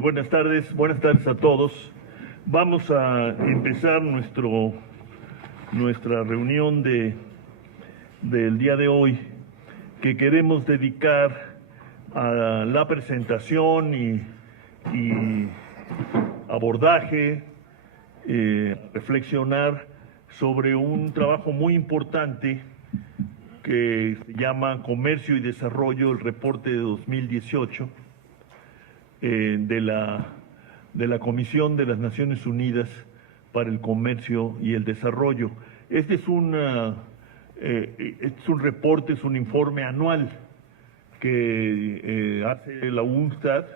Pues buenas tardes a todos. Vamos a empezar nuestra reunión del día de hoy, que queremos dedicar a la presentación y abordaje, reflexionar sobre un trabajo muy importante que se llama Comercio y Desarrollo, el reporte de 2018 de la Comisión de las Naciones Unidas para el Comercio y el Desarrollo. Este es un reporte, es un informe anual que hace la UNCTAD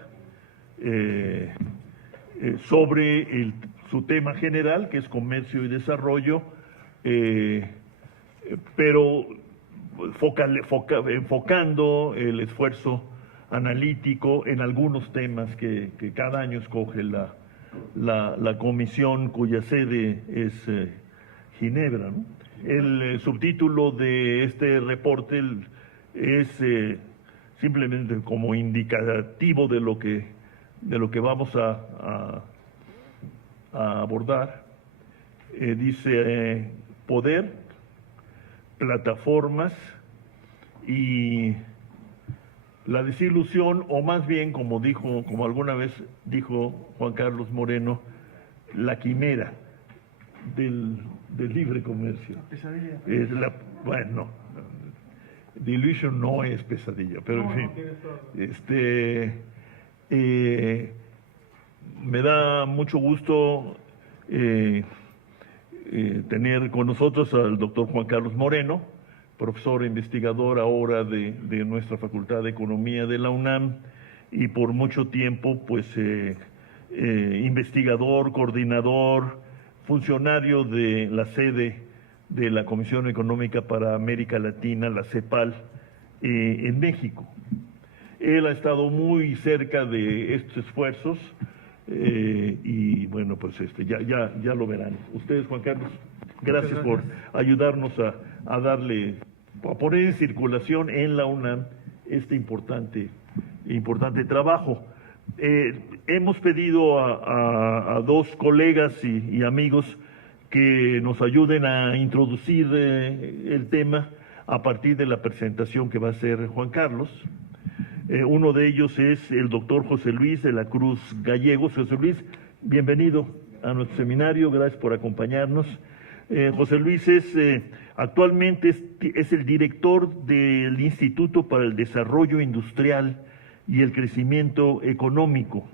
sobre su tema general, que es comercio y desarrollo, pero enfocando el esfuerzo analítico en algunos temas que cada año escoge la comisión cuya sede es Ginebra, ¿no? El subtítulo de este reporte es simplemente como indicativo de lo que vamos a abordar. Dice poder, plataformas y la desilusión, o más bien, como alguna vez dijo Juan Carlos Moreno, la quimera del libre comercio. Pesadilla. Bueno, delusion no es pesadilla, pero en fin. Me da mucho gusto tener con nosotros al doctor Juan Carlos Moreno, profesor e investigador ahora de nuestra Facultad de Economía de la UNAM y por mucho tiempo pues investigador, coordinador, funcionario de la sede de la Comisión Económica para América Latina, la CEPAL, en México. Él ha estado muy cerca de estos esfuerzos y bueno, pues ya lo verán. Ustedes, Juan Carlos, gracias por ayudarnos a poner en circulación en la UNAM este importante trabajo. Hemos pedido a dos colegas y amigos que nos ayuden a introducir el tema a partir de la presentación que va a hacer Juan Carlos. Uno de ellos es el doctor José Luis de la Cruz Gallegos. José Luis, bienvenido a nuestro seminario, gracias por acompañarnos. José Luis actualmente es el director del Instituto para el Desarrollo Industrial y el Crecimiento Económico.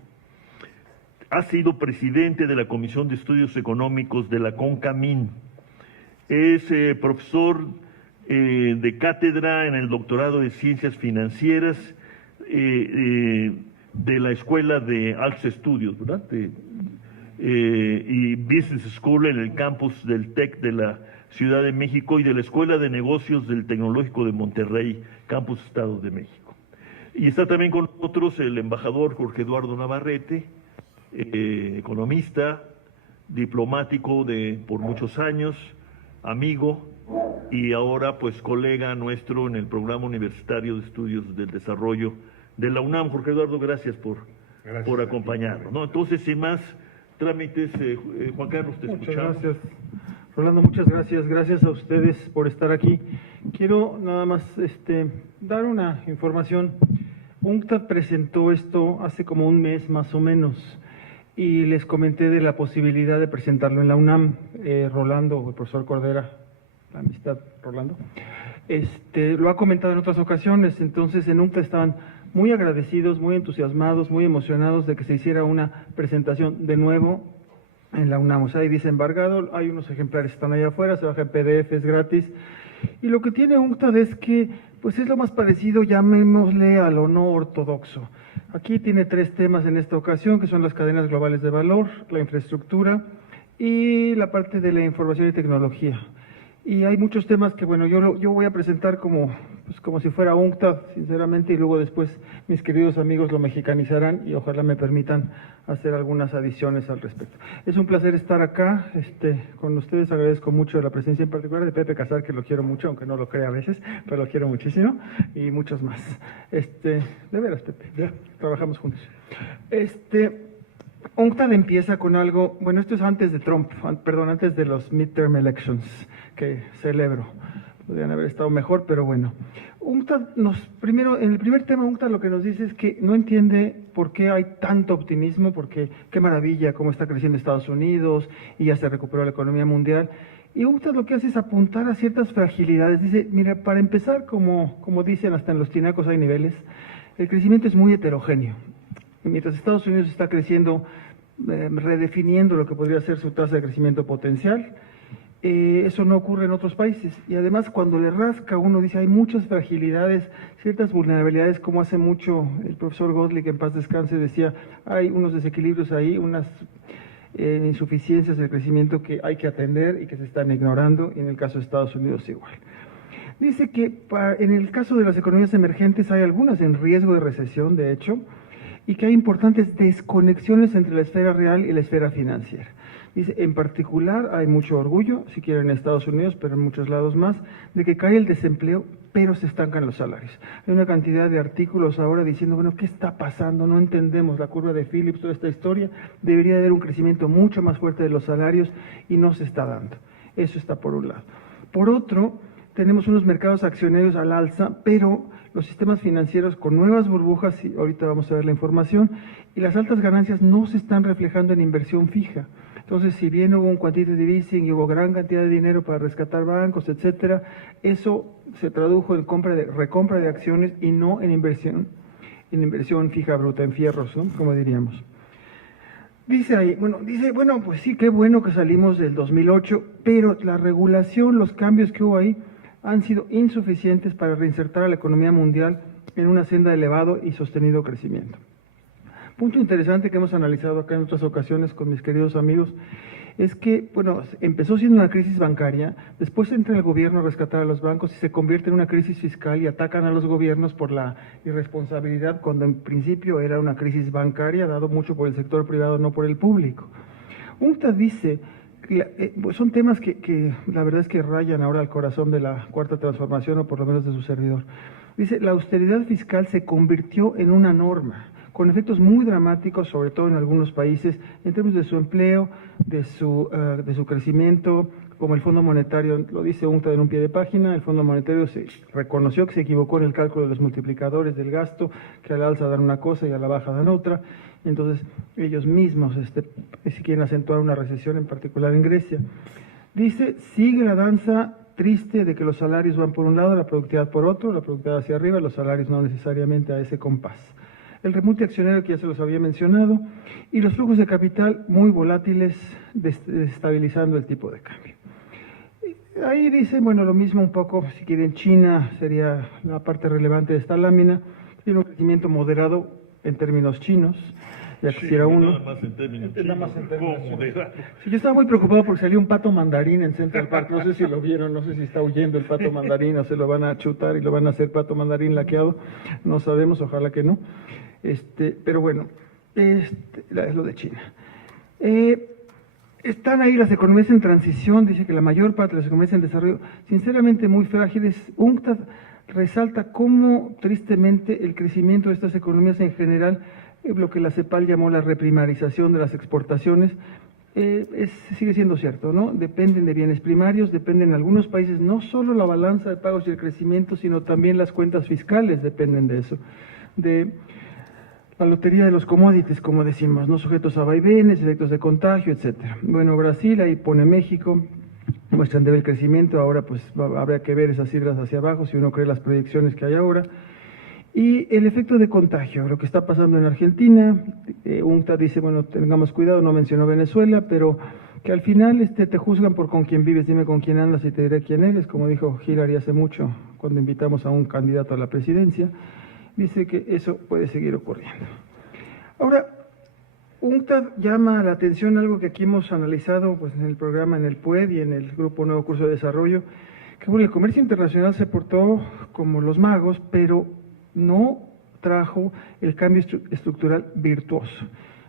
Ha sido presidente de la Comisión de Estudios Económicos de la CONCAMIN. Es profesor de cátedra en el doctorado de Ciencias Financieras de la Escuela de Altos Estudios, ¿verdad? Y Business School en el campus del TEC de la Ciudad de México y de la Escuela de Negocios del Tecnológico de Monterrey, campus Estado de México. Y está también con nosotros el embajador Jorge Eduardo Navarrete, economista, diplomático por muchos años, amigo y ahora pues colega nuestro en el Programa Universitario de Estudios del Desarrollo de la UNAM. Jorge Eduardo, gracias por acompañarnos, ¿no? Entonces, sin más trámites, Juan Carlos, te escuchamos. Muchas gracias, Rolando, muchas gracias. Gracias a ustedes por estar aquí. Quiero nada más dar una información. UNCTAD presentó esto hace como un mes más o menos y les comenté de la posibilidad de presentarlo en la UNAM. Rolando, el profesor Cordera, la amistad Rolando, lo ha comentado en otras ocasiones. Entonces en UNCTAD estaban muy agradecidos, muy entusiasmados, muy emocionados de que se hiciera una presentación de nuevo en la UNAM. O sea, ahí dice embargado, hay unos ejemplares que están allá afuera, se baja en PDF, es gratis. Y lo que tiene UNCTAD es que pues es lo más parecido, llamémosle, a lo no ortodoxo. Aquí tiene 3 temas en esta ocasión, que son las cadenas globales de valor, la infraestructura y la parte de la información y tecnología. Y hay muchos temas que, bueno, yo voy a presentar como si fuera UNCTAD, sinceramente, y luego después mis queridos amigos lo mexicanizarán y ojalá me permitan hacer algunas adiciones al respecto. Es un placer estar acá con ustedes. Agradezco mucho la presencia en particular de Pepe Casar, que lo quiero mucho, aunque no lo crea a veces, pero lo quiero muchísimo, y muchos más. De veras, Pepe, ya trabajamos juntos. UNCTAD empieza con algo, bueno, esto es antes de Trump, antes de los midterm elections que celebro. Podrían haber estado mejor, pero bueno. UNCTAD en el primer tema, UNCTAD lo que nos dice es que no entiende por qué hay tanto optimismo, porque qué maravilla cómo está creciendo Estados Unidos y ya se recuperó la economía mundial. Y UNCTAD lo que hace es apuntar a ciertas fragilidades. Dice, mira, para empezar, como dicen hasta en los tinacos hay niveles, el crecimiento es muy heterogéneo. Y mientras Estados Unidos está creciendo, redefiniendo lo que podría ser su tasa de crecimiento potencial, eso no ocurre en otros países. Y además, cuando le rasca, uno dice, hay muchas fragilidades, ciertas vulnerabilidades, como hace mucho el profesor Godley, que en paz descanse, decía, hay unos desequilibrios ahí, unas insuficiencias del crecimiento que hay que atender y que se están ignorando, y en el caso de Estados Unidos igual. Dice que en el caso de las economías emergentes hay algunas en riesgo de recesión, de hecho, y que hay importantes desconexiones entre la esfera real y la esfera financiera. Dice, en particular, hay mucho orgullo, si quieren en Estados Unidos, pero en muchos lados más, de que cae el desempleo, pero se estancan los salarios. Hay una cantidad de artículos ahora diciendo, bueno, ¿qué está pasando? No entendemos la curva de Phillips, toda esta historia. Debería haber un crecimiento mucho más fuerte de los salarios y no se está dando. Eso está por un lado. Por otro, tenemos unos mercados accionarios al alza, pero los sistemas financieros con nuevas burbujas, y ahorita vamos a ver la información, y las altas ganancias no se están reflejando en inversión fija. Entonces, si bien hubo un quantitative easing y hubo gran cantidad de dinero para rescatar bancos, etcétera, eso se tradujo en recompra de acciones y no en inversión fija bruta, en fierros, ¿no? Como diríamos. Dice ahí, bueno, pues sí, qué bueno que salimos del 2008, pero la regulación, los cambios que hubo ahí han sido insuficientes para reinsertar a la economía mundial en una senda de elevado y sostenido crecimiento. Punto interesante que hemos analizado acá en otras ocasiones con mis queridos amigos, es que, bueno, empezó siendo una crisis bancaria, después entra el gobierno a rescatar a los bancos y se convierte en una crisis fiscal y atacan a los gobiernos por la irresponsabilidad, cuando en principio era una crisis bancaria, dado mucho por el sector privado, no por el público. UNCTAD dice, son temas que la verdad es que rayan ahora al corazón de la Cuarta Transformación, o por lo menos de su servidor. Dice, la austeridad fiscal se convirtió en una norma, con efectos muy dramáticos, sobre todo en algunos países, en términos de su empleo, de su crecimiento, como el Fondo Monetario, lo dice UNCTAD en un pie de página, el Fondo Monetario se reconoció que se equivocó en el cálculo de los multiplicadores del gasto, que al alza dan una cosa y a la baja dan otra, entonces ellos mismos si quieren acentuar una recesión, en particular en Grecia. Dice, sigue la danza triste de que los salarios van por un lado, la productividad por otro, la productividad hacia arriba, los salarios no necesariamente a ese compás. El repunte accionario que ya se los había mencionado, y los flujos de capital muy volátiles, desestabilizando el tipo de cambio. Ahí dice, bueno, lo mismo un poco, si quieren, China sería la parte relevante de esta lámina, tiene un crecimiento moderado en términos chinos, ya quisiera uno. Nada más en términos chinos. Sí, yo estaba muy preocupado porque salió un pato mandarín en Central Park, no sé si lo vieron, no sé si está huyendo el pato mandarín o se lo van a chutar y lo van a hacer pato mandarín laqueado, no sabemos, ojalá que no. Pero bueno, es lo de China. Están ahí las economías en transición, dice que la mayor parte de las economías en desarrollo, sinceramente muy frágiles. UNCTAD resalta cómo tristemente el crecimiento de estas economías en general, lo que la CEPAL llamó la reprimarización de las exportaciones, sigue siendo cierto, ¿no? Dependen de bienes primarios, dependen en algunos países no solo la balanza de pagos y el crecimiento, sino también las cuentas fiscales dependen de eso, de la lotería de los commodities, como decimos, no sujetos a vaivenes, efectos de contagio, etcétera. Bueno, Brasil, ahí pone México, muestran débil crecimiento, ahora pues habrá que ver esas cifras hacia abajo si uno cree las proyecciones que hay ahora. Y el efecto de contagio, lo que está pasando en Argentina, UNCTAD dice, bueno, tengamos cuidado, no mencionó Venezuela, pero que al final te juzgan por con quién vives, dime con quién andas y te diré quién eres, como dijo Hillary hace mucho cuando invitamos a un candidato a la presidencia. Dice que eso puede seguir ocurriendo. Ahora, UNCTAD llama la atención algo que aquí hemos analizado pues, en el programa, en el PUED y en el Grupo Nuevo Curso de Desarrollo, que bueno, el comercio internacional se portó como los magos, pero no trajo el cambio estructural virtuoso.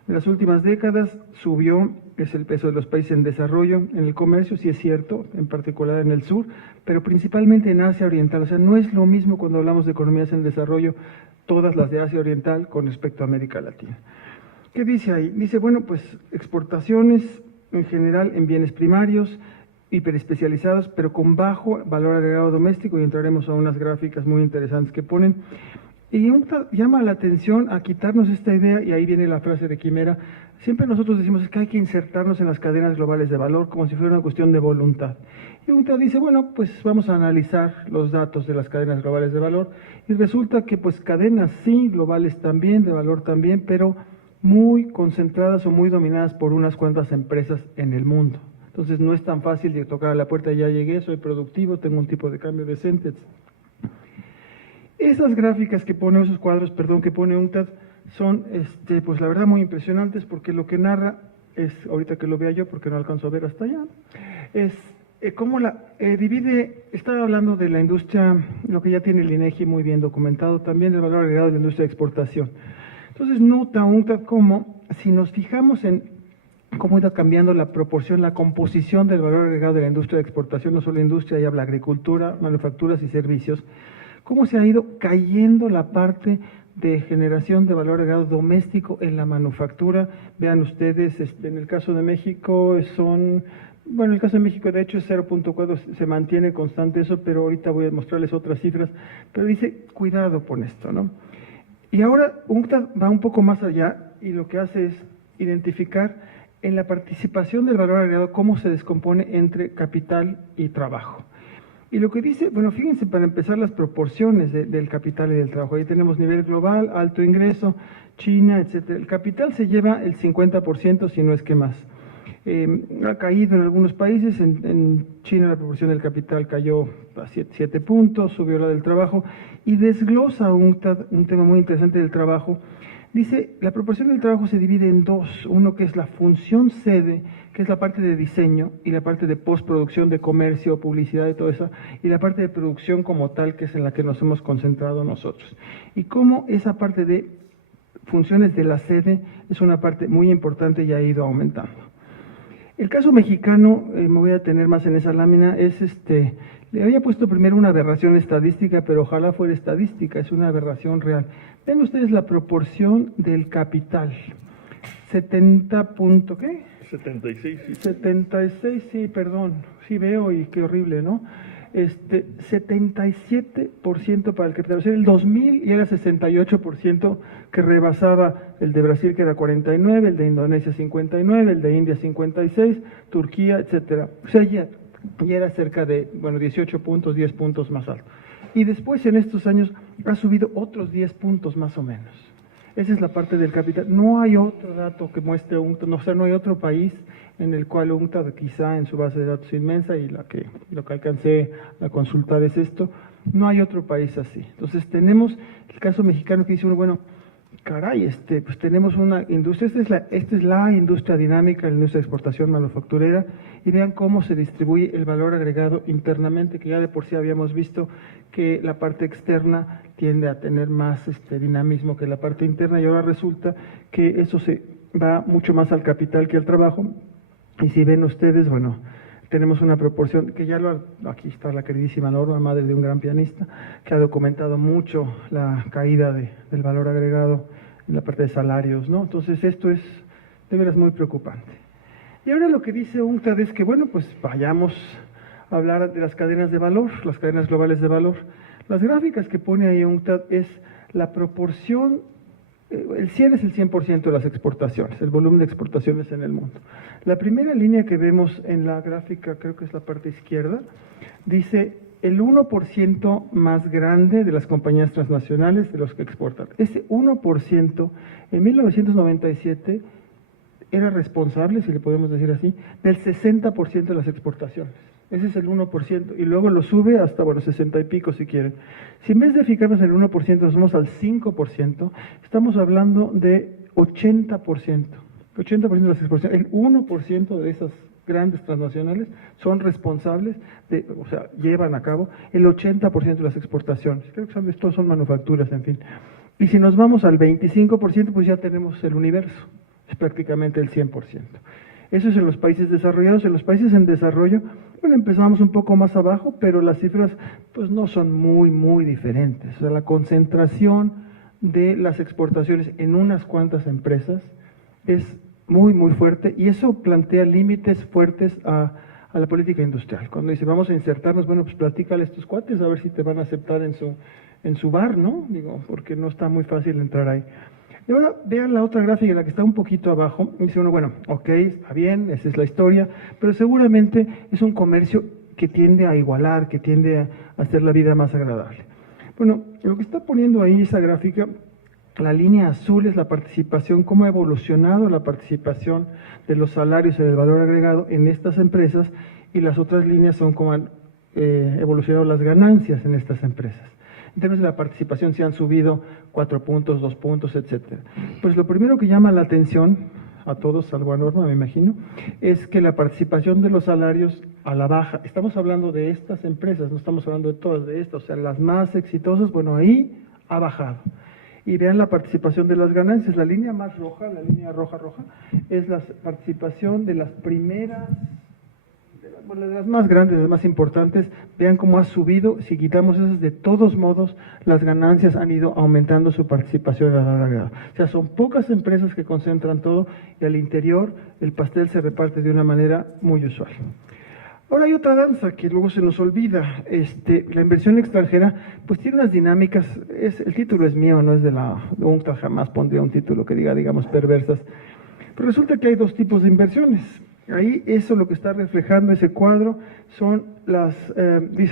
En las últimas décadas subió el peso de los países en desarrollo en el comercio, sí es cierto, en particular en el sur, pero principalmente en Asia Oriental. O sea, no es lo mismo cuando hablamos de economías en desarrollo, todas las de Asia Oriental con respecto a América Latina. ¿Qué dice ahí? Dice, bueno, pues exportaciones en general en bienes primarios, hiperespecializados, pero con bajo valor agregado doméstico, y entraremos a unas gráficas muy interesantes que ponen. Y llama la atención a quitarnos esta idea, y ahí viene la frase de Quimera. Siempre nosotros decimos que hay que insertarnos en las cadenas globales de valor como si fuera una cuestión de voluntad. Y UNCTAD dice, bueno, pues vamos a analizar los datos de las cadenas globales de valor, y resulta que pues cadenas sí, globales también, de valor también, pero muy concentradas o muy dominadas por unas cuantas empresas en el mundo. Entonces no es tan fácil de tocar a la puerta, ya llegué, soy productivo, tengo un tipo de cambio decente, etc. Esas gráficas que pone, esos cuadros, perdón, que pone UNCTAD, son, pues la verdad, muy impresionantes, porque lo que narra es, ahorita que lo vea yo, porque no alcanzo a ver hasta allá, es cómo divide, estaba hablando de la industria, lo que ya tiene el INEGI muy bien documentado, también el valor agregado de la industria de exportación. Entonces nota UNCTAD cómo, si nos fijamos en cómo está cambiando la proporción, la composición del valor agregado de la industria de exportación, no solo industria, ya habla agricultura, manufacturas y servicios, cómo se ha ido cayendo la parte de generación de valor agregado doméstico en la manufactura. Vean ustedes, en el caso de México en el caso de México de hecho es 0.4, se mantiene constante eso, pero ahorita voy a mostrarles otras cifras, pero dice, cuidado con esto, ¿no? Y ahora UNCTAD va un poco más allá y lo que hace es identificar en la participación del valor agregado cómo se descompone entre capital y trabajo. Y lo que dice, bueno, fíjense para empezar las proporciones del capital y del trabajo. Ahí tenemos nivel global, alto ingreso, China, etcétera. El capital se lleva el 50%, si no es que más. Ha caído en algunos países, en China la proporción del capital cayó a 7 puntos, subió la del trabajo, y desglosa un tema muy interesante del trabajo. Dice, la proporción del trabajo se divide en dos, uno que es la función sede, que es la parte de diseño, y la parte de postproducción, de comercio, publicidad y todo eso, y la parte de producción como tal, que es en la que nos hemos concentrado nosotros. Y cómo esa parte de funciones de la sede es una parte muy importante y ha ido aumentando. El caso mexicano, me voy a detener más en esa lámina, le había puesto primero una aberración estadística, pero ojalá fuera estadística, es una aberración real. Ven ustedes la proporción del capital. 76, sí. 76, sí, perdón, sí veo y qué horrible, ¿no? 77% para el capital. O sea, el 2000 y era 68% que rebasaba el de Brasil, que era 49, el de Indonesia 59, el de India 56, Turquía, etcétera. O sea, ya era cerca de, 18 puntos, 10 puntos más alto. Y después en estos años ha subido otros 10 puntos más o menos. Esa es la parte del capital. No hay otro dato que muestre UNCTAD, no hay otro país en el cual UNCTAD, quizá en su base de datos inmensa, y lo que alcancé a consultar es esto, no hay otro país así. Entonces tenemos el caso mexicano que dice uno, bueno, caray, pues tenemos una industria, esta es la industria dinámica, la industria de exportación manufacturera, y vean cómo se distribuye el valor agregado internamente, que ya de por sí habíamos visto que la parte externa tiende a tener más dinamismo que la parte interna, y ahora resulta que eso se va mucho más al capital que al trabajo. Y si ven ustedes, bueno, tenemos una proporción que aquí está la queridísima Norma, madre de un gran pianista, que ha documentado mucho la caída del valor agregado en la parte de salarios, ¿no? Entonces esto es de veras muy preocupante. Y ahora lo que dice UNCTAD es que, bueno, pues vayamos a hablar de las cadenas de valor, las cadenas globales de valor. Las gráficas que pone ahí UNCTAD es la proporción. El 100 es el 100% de las exportaciones, el volumen de exportaciones en el mundo. La primera línea que vemos en la gráfica, creo que es la parte izquierda, dice el 1% más grande de las compañías transnacionales de los que exportan. Ese 1% en 1997 era responsable, si le podemos decir así, del 60% de las exportaciones. Ese es el 1%, y luego lo sube hasta, 60 y pico si quieren. Si en vez de fijarnos en el 1% nos vamos al 5%, estamos hablando de 80%. 80% de las exportaciones, el 1% de esas grandes transnacionales son responsables de, o sea, llevan a cabo el 80% de las exportaciones. Creo que estos son manufacturas, en fin. Y si nos vamos al 25%, pues ya tenemos el universo, es prácticamente el 100%. Eso es en los países desarrollados. En los países en desarrollo, bueno, empezamos un poco más abajo, pero las cifras pues no son muy diferentes. O sea, la concentración de las exportaciones en unas cuantas empresas es muy fuerte, y eso plantea límites fuertes a la política industrial. Cuando dice, vamos a insertarnos, bueno, pues platícale a estos cuates a ver si te van a aceptar en su bar, ¿no? Digo, porque no está muy fácil entrar ahí. Y ahora vean la otra gráfica, la que está un poquito abajo, y dice uno, bueno, ok, está bien, esa es la historia, pero seguramente es un comercio que tiende a igualar, que tiende a hacer la vida más agradable. Bueno, lo que está poniendo ahí esa gráfica, la línea azul es la participación, cómo ha evolucionado la participación de los salarios en el valor agregado en estas empresas, y las otras líneas son cómo han evolucionado las ganancias en estas empresas. En términos de la participación, se han subido 4 puntos, 2 puntos, etcétera. Pues lo primero que llama la atención a todos, salvo a Norma, me imagino, es que la participación de los salarios a la baja, estamos hablando de estas empresas, no estamos hablando de todas, de estas, o sea, las más exitosas, bueno, ahí ha bajado. Y vean la participación de las ganancias, la línea más roja, la línea roja, es la participación de las primeras, de las más grandes, de las más importantes. Vean cómo ha subido. Si quitamos esas, de todos modos, las ganancias han ido aumentando su participación en la valor agregado. O sea, son pocas empresas que concentran todo, y al interior el pastel se reparte de una manera muy usual. Ahora hay otra danza que luego se nos olvida. La inversión extranjera pues tiene unas dinámicas, el título es mío, no es de la UNCTAD, jamás pondría un título que diga, digamos, perversas. Pero resulta que hay dos tipos de inversiones. Ahí eso lo que está reflejando ese cuadro son las,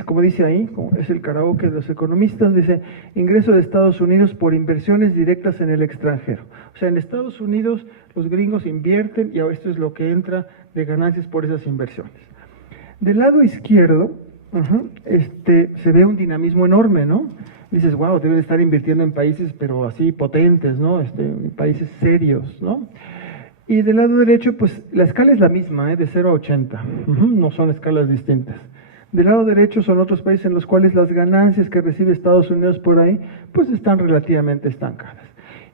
como dice ahí, como es el karaoke de los economistas, dice, ingreso de Estados Unidos por inversiones directas en el extranjero. O sea, en Estados Unidos los gringos invierten y esto es lo que entra de ganancias por esas inversiones. Del lado izquierdo, se ve un dinamismo enorme, ¿no? Dices, wow, deben estar invirtiendo en países, pero así potentes, ¿no? Países serios, ¿no? Y del lado derecho, pues la escala es la misma, de 0 a 80, no son escalas distintas. Del lado derecho son otros países en los cuales las ganancias que recibe Estados Unidos por ahí, pues están relativamente estancadas.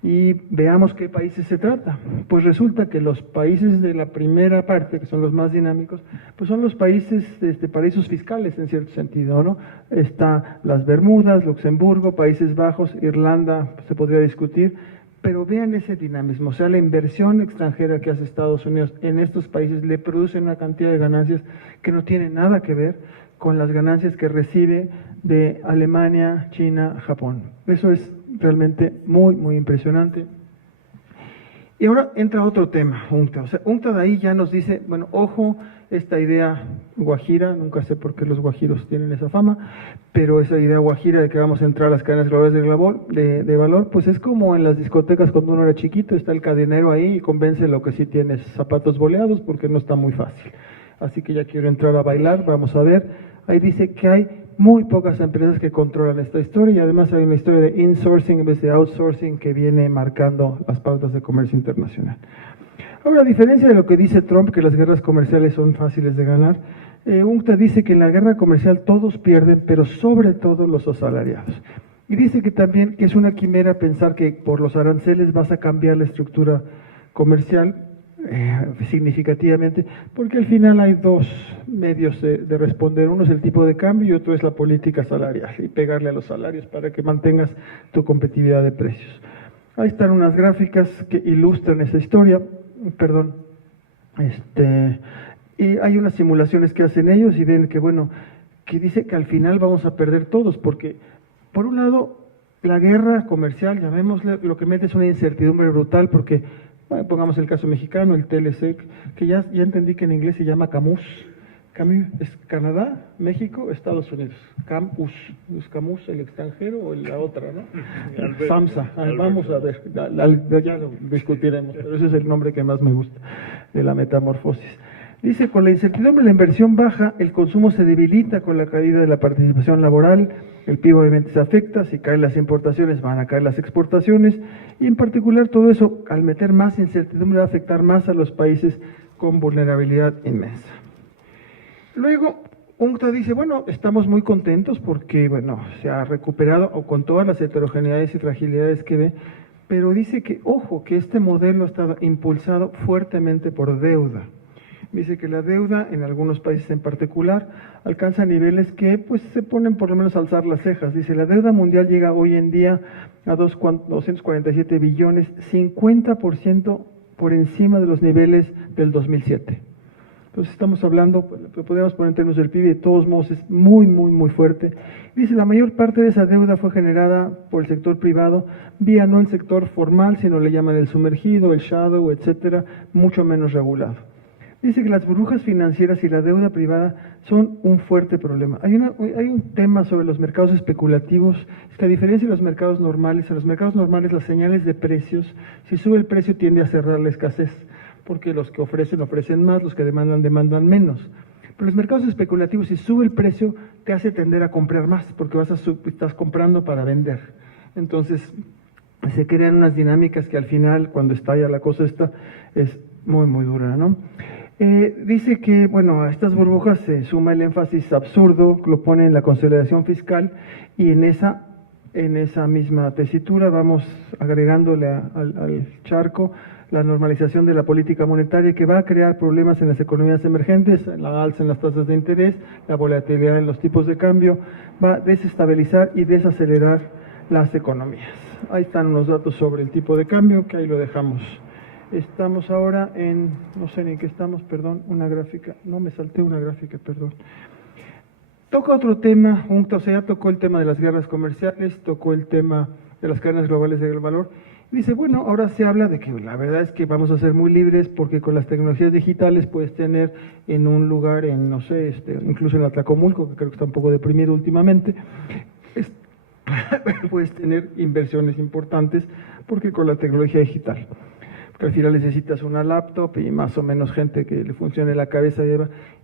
Y veamos qué países se trata. Pues resulta que los países de la primera parte, que son los más dinámicos, pues son los países, paraísos fiscales en cierto sentido, ¿no? Está las Bermudas, Luxemburgo, Países Bajos, Irlanda, pues se podría discutir, pero vean ese dinamismo. O sea, la inversión extranjera que hace Estados Unidos en estos países le produce una cantidad de ganancias que no tiene nada que ver con las ganancias que recibe de Alemania, China, Japón. Eso es realmente muy impresionante. Y ahora entra otro tema, UNCTAD. O sea, UNCTAD ahí ya nos dice, bueno, ojo, esta idea guajira, nunca sé por qué los guajiros tienen esa fama, pero esa idea guajira de que vamos a entrar a las cadenas globales de valor, pues es como en las discotecas cuando uno era chiquito, está el cadenero ahí y convence lo que sí tienes zapatos boleados porque no está muy fácil. Así que ya quiero entrar a bailar, vamos a ver. Ahí dice que hay muy pocas empresas que controlan esta historia, y además hay una historia de insourcing en vez de outsourcing que viene marcando las pautas de comercio internacional. Ahora, a diferencia de lo que dice Trump, que las guerras comerciales son fáciles de ganar, UNCTAD dice que en la guerra comercial todos pierden, pero sobre todo los asalariados. Y dice que también que es una quimera pensar que por los aranceles vas a cambiar la estructura comercial significativamente, porque al final hay dos medios de responder. Uno es el tipo de cambio y otro es la política salarial, y pegarle a los salarios para que mantengas tu competitividad de precios. Ahí están unas gráficas que ilustran esa historia, y hay unas simulaciones que hacen ellos y ven que, bueno, que dice que al final vamos a perder todos, porque por un lado la guerra comercial, llamémosle, lo que mete es una incertidumbre brutal, porque bueno, pongamos el caso mexicano, el TLC, que ya entendí que en inglés se llama CAMUS. CAMUS es Canadá, México, Estados Unidos. CAMUS. ¿Es CAMUS el extranjero o la otra, no? SAMSA. Vamos a ver, ya lo discutiremos, pero ese es el nombre que más me gusta de la metamorfosis. Dice, con la incertidumbre de la inversión baja, el consumo se debilita con la caída de la participación laboral, el PIB obviamente se afecta, si caen las importaciones van a caer las exportaciones, y en particular todo eso, al meter más incertidumbre, va a afectar más a los países con vulnerabilidad inmensa. Luego, UNCTAD dice, bueno, estamos muy contentos porque, bueno, se ha recuperado, o con todas las heterogeneidades y fragilidades que ve, pero dice que, ojo, que este modelo ha estado impulsado fuertemente por deuda. Dice que la deuda, en algunos países en particular, alcanza niveles que pues se ponen por lo menos a alzar las cejas. Dice, la deuda mundial llega hoy en día a 247 billones, 50% por encima de los niveles del 2007. Entonces estamos hablando, lo podríamos poner en términos del PIB, de todos modos es muy, muy, muy fuerte. Dice, la mayor parte de esa deuda fue generada por el sector privado, vía no el sector formal, sino le llaman el sumergido, el shadow, etcétera, mucho menos regulado. Dice que las burbujas financieras y la deuda privada son un fuerte problema. Hay un tema sobre los mercados especulativos, es que a diferencia de los mercados normales, en los mercados normales las señales de precios, si sube el precio tiende a cerrar la escasez, porque los que ofrecen más, los que demandan menos. Pero los mercados especulativos, si sube el precio, te hace tender a comprar más, porque estás comprando para vender. Entonces, se crean unas dinámicas que al final, cuando estalla la cosa esta, es muy, muy dura, ¿no? Dice que, bueno, a estas burbujas se suma el énfasis absurdo, lo pone en la consolidación fiscal, y en esa misma tesitura vamos agregándole al charco la normalización de la política monetaria, que va a crear problemas en las economías emergentes, la alza en las tasas de interés, la volatilidad en los tipos de cambio, va a desestabilizar y desacelerar las economías. Ahí están los datos sobre el tipo de cambio, que ahí lo dejamos. Estamos ahora en, no sé ni en qué estamos, perdón, una gráfica, no me salté una gráfica, perdón. Toca otro tema, o sea, ya tocó el tema de las guerras comerciales, tocó el tema de las cadenas globales de valor. Dice, bueno, ahora se habla de que la verdad es que vamos a ser muy libres porque con las tecnologías digitales puedes tener en un lugar, en no sé, incluso en Atlacomulco, que creo que está un poco deprimido últimamente, puedes tener inversiones importantes porque con la tecnología digital. Porque al final necesitas una laptop y más o menos gente que le funcione la cabeza.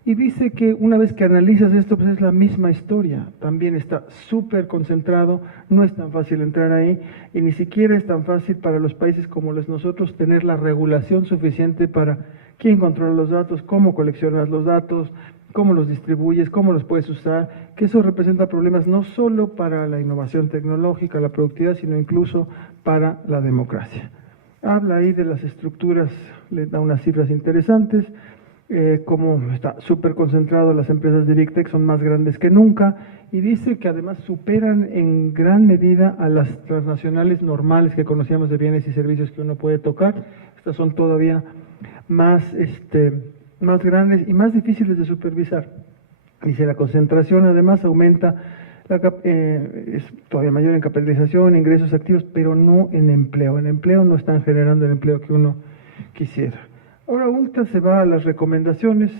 Y dice que una vez que analizas esto, pues es la misma historia. También está súper concentrado, no es tan fácil entrar ahí y ni siquiera es tan fácil para los países como los nosotros tener la regulación suficiente para quién controla los datos, cómo coleccionas los datos, cómo los distribuyes, cómo los puedes usar, que eso representa problemas no solo para la innovación tecnológica, la productividad, sino incluso para la democracia. Habla ahí de las estructuras, le da unas cifras interesantes, cómo está súper concentrado, las empresas de Big Tech son más grandes que nunca, y dice que además superan en gran medida a las transnacionales normales que conocíamos de bienes y servicios que uno puede tocar. Estas son todavía más grandes y más difíciles de supervisar. Dice, la concentración además aumenta, es todavía mayor en capitalización, ingresos activos, pero no en empleo. En empleo no están generando el empleo que uno quisiera. Ahora UNCTAD se va a las recomendaciones.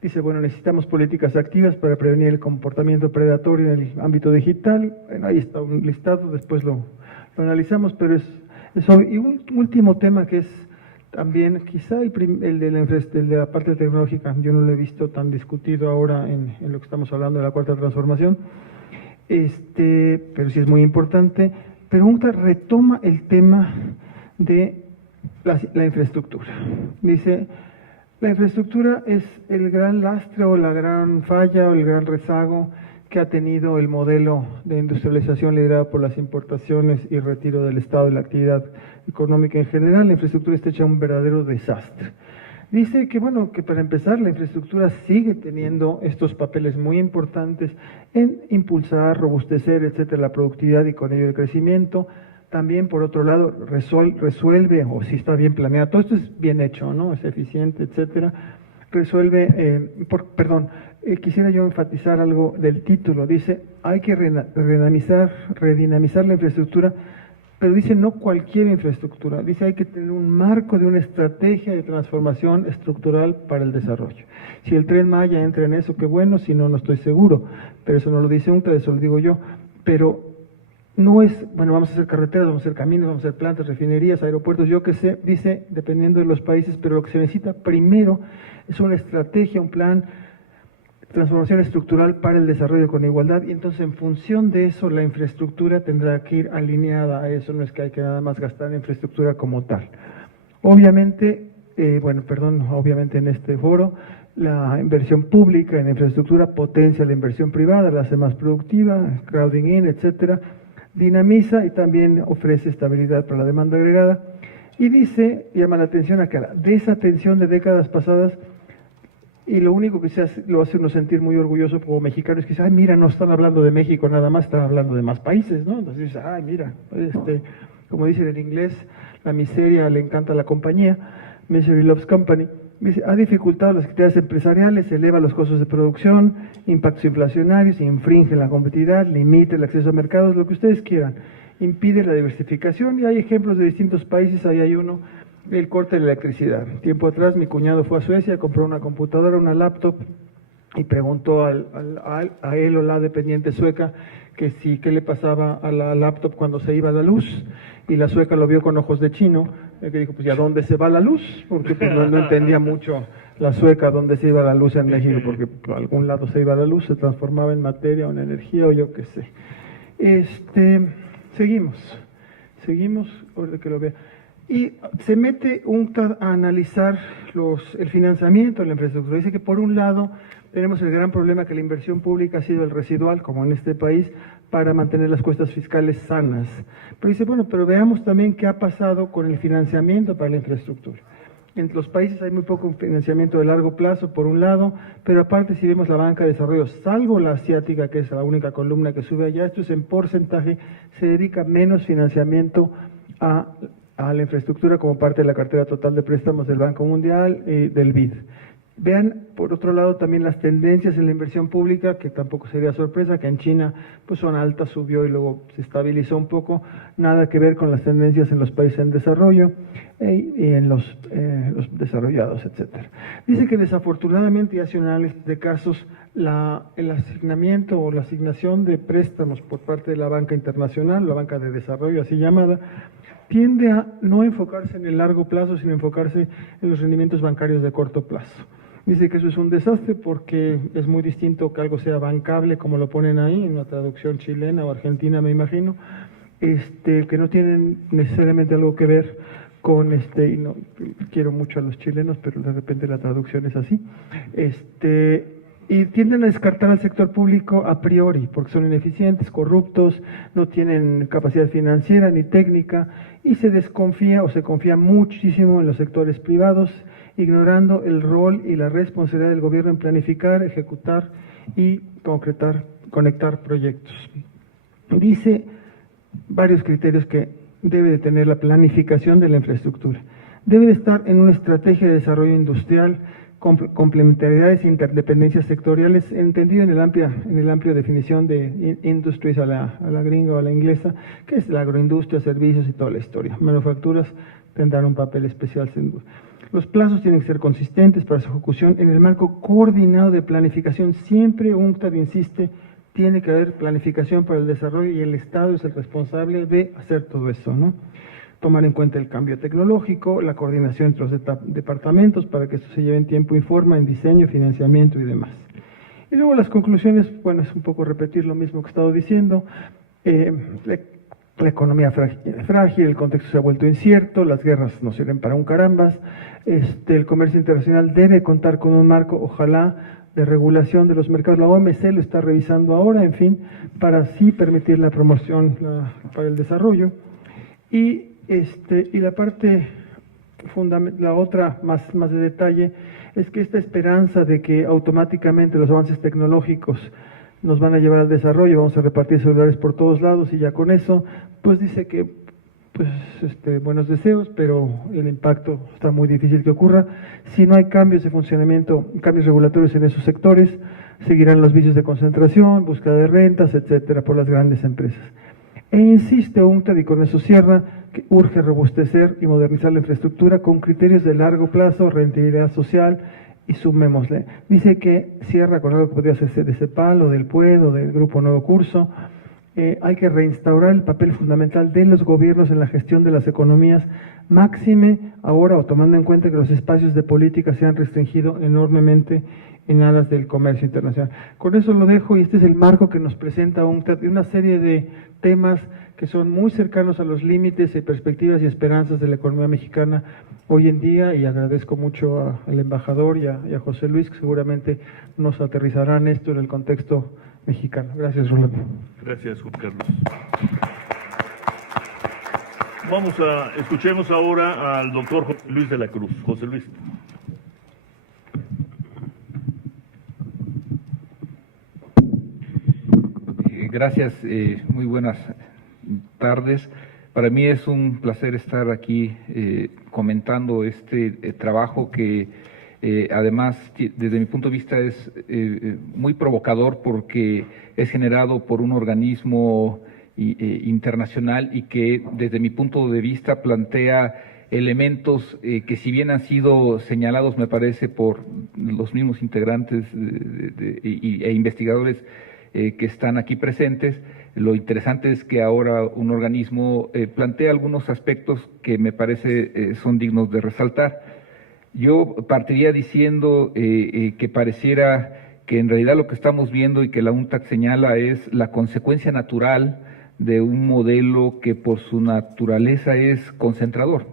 Dice, bueno, necesitamos políticas activas para prevenir el comportamiento predatorio en el ámbito digital. Bueno, ahí está un listado, después lo analizamos, pero es eso. Y un último tema que es también quizá el de la parte tecnológica, yo no lo he visto tan discutido ahora en lo que estamos hablando de la cuarta transformación, pero sí es muy importante. Pero UNCTAD retoma el tema de la infraestructura. Dice, la infraestructura es el gran lastre o la gran falla o el gran rezago que ha tenido el modelo de industrialización liderado por las importaciones y retiro del Estado de la actividad económica en general. La infraestructura está hecha un verdadero desastre. Dice que, bueno, que para empezar la infraestructura sigue teniendo estos papeles muy importantes en impulsar, robustecer, etcétera, la productividad y con ello el crecimiento. También, por otro lado, resuelve, o si está bien planeado, todo esto es bien hecho, ¿no? Es eficiente, etcétera. Resuelve, quisiera yo enfatizar algo del título. Dice, hay que redinamizar la infraestructura, pero dice no cualquier infraestructura. Dice, hay que tener un marco de una estrategia de transformación estructural para el desarrollo. Si el Tren Maya entra en eso, qué bueno, si no, no estoy seguro. Pero eso no lo dice UNCTAD, eso lo digo yo. Pero no es, bueno, vamos a hacer carreteras, vamos a hacer caminos, vamos a hacer plantas, refinerías, aeropuertos, yo qué sé, dice, dependiendo de los países, pero lo que se necesita primero es una estrategia, un plan, transformación estructural para el desarrollo con igualdad, y entonces en función de eso la infraestructura tendrá que ir alineada a eso, no es que hay que nada más gastar en infraestructura como tal. Obviamente, obviamente en este foro, la inversión pública en infraestructura potencia la inversión privada, la hace más productiva, crowding in, etcétera, dinamiza y también ofrece estabilidad para la demanda agregada. Y dice, llama la atención a que la desatención de décadas pasadas, y lo único que se hace, lo hace uno sentir muy orgulloso como mexicano, es que dice, ay, mira, no están hablando de México nada más, están hablando de más países, ¿no? Entonces dice, ay, mira, como dicen en inglés, la miseria le encanta a la compañía, misery loves company. Dice, ha dificultado las actividades empresariales, eleva los costos de producción, impactos inflacionarios, infringe la competitividad, limita el acceso a mercados, lo que ustedes quieran, impide la diversificación, y hay ejemplos de distintos países, ahí hay uno, el corte de la electricidad. Tiempo atrás mi cuñado fue a Suecia, compró una computadora, una laptop, y preguntó a él o la dependiente sueca que qué le pasaba a la laptop cuando se iba la luz, y la sueca lo vio con ojos de chino, que dijo, pues, ¿y a dónde se va la luz? Porque pues, no entendía mucho la sueca dónde se iba la luz en México, porque por algún lado se iba la luz, se transformaba en materia o en energía o yo qué sé. Seguimos, ahora que lo vea. Y se mete UNCTAD a analizar el financiamiento de la infraestructura. Dice que por un lado tenemos el gran problema que la inversión pública ha sido el residual, como en este país, para mantener las cuestas fiscales sanas. Pero dice, bueno, pero veamos también qué ha pasado con el financiamiento para la infraestructura. En los países hay muy poco financiamiento de largo plazo, por un lado, pero aparte si vemos la banca de desarrollo, salvo la asiática, que es la única columna que sube allá, esto es en porcentaje, se dedica menos financiamiento a la infraestructura como parte de la cartera total de préstamos del Banco Mundial y del BID. Vean, por otro lado, también las tendencias en la inversión pública, que tampoco sería sorpresa, que en China pues son altas, subió y luego se estabilizó un poco, nada que ver con las tendencias en los países en desarrollo y en los desarrollados, etcétera. Dice que desafortunadamente, y hace un análisis de casos, el asignamiento o la asignación de préstamos por parte de la banca internacional, la banca de desarrollo así llamada, tiende a no enfocarse en el largo plazo, sino enfocarse en los rendimientos bancarios de corto plazo. Dice que eso es un desastre porque es muy distinto que algo sea bancable, como lo ponen ahí, en una traducción chilena o argentina, me imagino, que no tienen necesariamente algo que ver con, y no quiero mucho a los chilenos, pero de repente la traducción es así, y tienden a descartar al sector público a priori, porque son ineficientes, corruptos, no tienen capacidad financiera ni técnica, y se desconfía o se confía muchísimo en los sectores privados, ignorando el rol y la responsabilidad del gobierno en planificar, ejecutar y conectar proyectos. Dice varios criterios que debe de tener la planificación de la infraestructura. Debe de estar en una estrategia de desarrollo industrial, complementariedades e interdependencias sectoriales, entendido en el amplio definición de industries a la gringa o a la inglesa, que es la agroindustria, servicios y toda la historia. Manufacturas tendrán un papel especial sin duda. Los plazos tienen que ser consistentes para su ejecución en el marco coordinado de planificación. Siempre UNCTAD insiste, tiene que haber planificación para el desarrollo y el Estado es el responsable de hacer todo eso, ¿no? Tomar en cuenta el cambio tecnológico, la coordinación entre los departamentos para que esto se lleve en tiempo y forma, en diseño, financiamiento y demás. Y luego las conclusiones, bueno, es un poco repetir lo mismo que he estado diciendo. La economía frágil, el contexto se ha vuelto incierto, las guerras no sirven para un carambas, el comercio internacional debe contar con un marco, ojalá, de regulación de los mercados. La OMC lo está revisando ahora, en fin, para así permitir la promoción para el desarrollo. Y la parte fundamental, la otra más de detalle, es que esta esperanza de que automáticamente los avances tecnológicos nos van a llevar al desarrollo, vamos a repartir celulares por todos lados y ya con eso, pues dice que buenos deseos, pero el impacto está muy difícil que ocurra. Si no hay cambios de funcionamiento, cambios regulatorios en esos sectores, seguirán los vicios de concentración, búsqueda de rentas, etcétera, por las grandes empresas. E insiste UNCTAD, y con eso cierra, que urge robustecer y modernizar la infraestructura con criterios de largo plazo, rentabilidad social, y sumémosle. Dice que cierra con algo que podría ser de CEPAL o del PUED o del Grupo Nuevo Curso, hay que reinstaurar el papel fundamental de los gobiernos en la gestión de las economías, máxime ahora, o tomando en cuenta que los espacios de política se han restringido enormemente en aras del comercio internacional. Con eso lo dejo, y este es el marco que nos presenta una serie de temas que son muy cercanos a los límites y perspectivas y esperanzas de la economía mexicana hoy en día, y agradezco mucho al embajador y a José Luis, que seguramente nos aterrizarán esto en el contexto mexicano. Gracias, Rolando. Gracias, Juan Carlos. Escuchemos ahora al doctor José Luis de la Cruz. José Luis. Gracias, muy buenas tardes. Para mí es un placer estar aquí comentando este trabajo que además, desde mi punto de vista, es muy provocador porque es generado por un organismo internacional y que, desde mi punto de vista, plantea elementos que, si bien han sido señalados, me parece, por los mismos integrantes e investigadores que están aquí presentes, lo interesante es que ahora un organismo plantea algunos aspectos que me parece son dignos de resaltar. Yo partiría diciendo que pareciera que en realidad lo que estamos viendo y que la UNTAC señala es la consecuencia natural de un modelo que por su naturaleza es concentrador,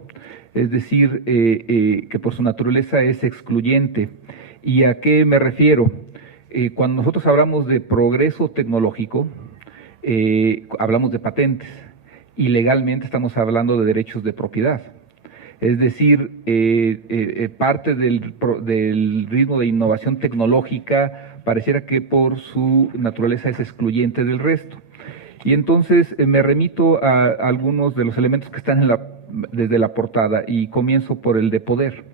es decir, que por su naturaleza es excluyente. ¿Y a qué me refiero? Cuando nosotros hablamos de progreso tecnológico, hablamos de patentes, y legalmente estamos hablando de derechos de propiedad. Es decir, parte del ritmo de innovación tecnológica pareciera que por su naturaleza es excluyente del resto. Y entonces me remito a algunos de los elementos que están desde la portada, y comienzo por el de poder.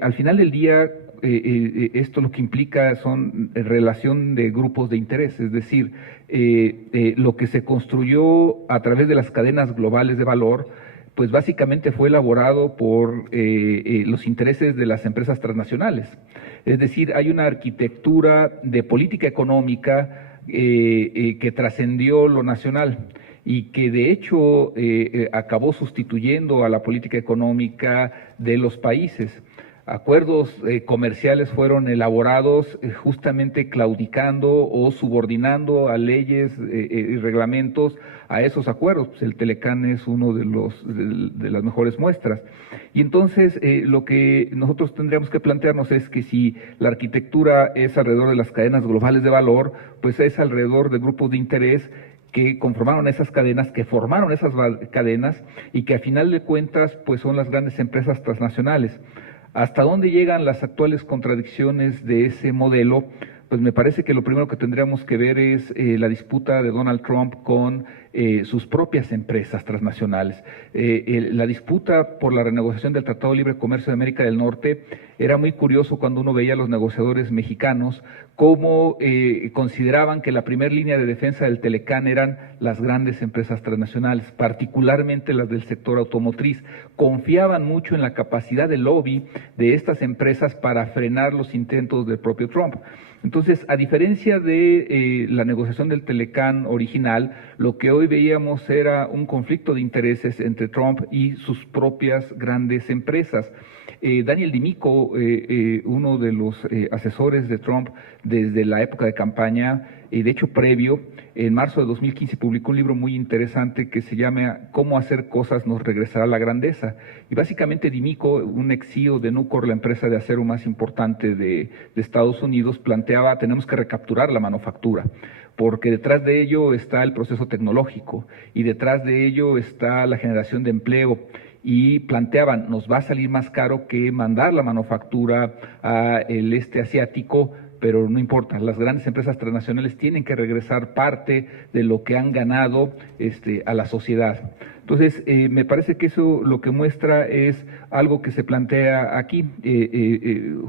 Al final del día, esto lo que implica son relación de grupos de interés, es decir, lo que se construyó a través de las cadenas globales de valor, pues básicamente fue elaborado por los intereses de las empresas transnacionales. Es decir, hay una arquitectura de política económica que trascendió lo nacional y que de hecho acabó sustituyendo a la política económica de los países. Acuerdos comerciales fueron elaborados justamente claudicando o subordinando a leyes y reglamentos a esos acuerdos. Pues el Telecán es uno de las mejores muestras. Y entonces lo que nosotros tendríamos que plantearnos es que si la arquitectura es alrededor de las cadenas globales de valor, pues es alrededor de grupos de interés que conformaron esas cadenas, que formaron esas cadenas, y que a final de cuentas pues son las grandes empresas transnacionales. ¿Hasta dónde llegan las actuales contradicciones de ese modelo? Pues me parece que lo primero que tendríamos que ver es la disputa de Donald Trump con sus propias empresas transnacionales. La disputa por la renegociación del Tratado de Libre Comercio de América del Norte era muy curioso cuando uno veía a los negociadores mexicanos cómo consideraban que la primera línea de defensa del Telecán eran las grandes empresas transnacionales, particularmente las del sector automotriz. Confiaban mucho en la capacidad de lobby de estas empresas para frenar los intentos del propio Trump. Entonces, a diferencia de la negociación del Telecán original, lo que hoy veíamos era un conflicto de intereses entre Trump y sus propias grandes empresas. Daniel Dimico, uno de los asesores de Trump desde la época de campaña, de hecho previo, en marzo de 2015 publicó un libro muy interesante que se llama ¿Cómo hacer cosas nos regresará la grandeza? Y básicamente Dimico, un ex CEO de Nucor, la empresa de acero más importante de Estados Unidos, planteaba: tenemos que recapturar la manufactura, porque detrás de ello está el proceso tecnológico y detrás de ello está la generación de empleo. Y planteaban, nos va a salir más caro que mandar la manufactura al este asiático, pero no importa, las grandes empresas transnacionales tienen que regresar parte de lo que han ganado a la sociedad. Entonces, me parece que eso lo que muestra es algo que se plantea aquí,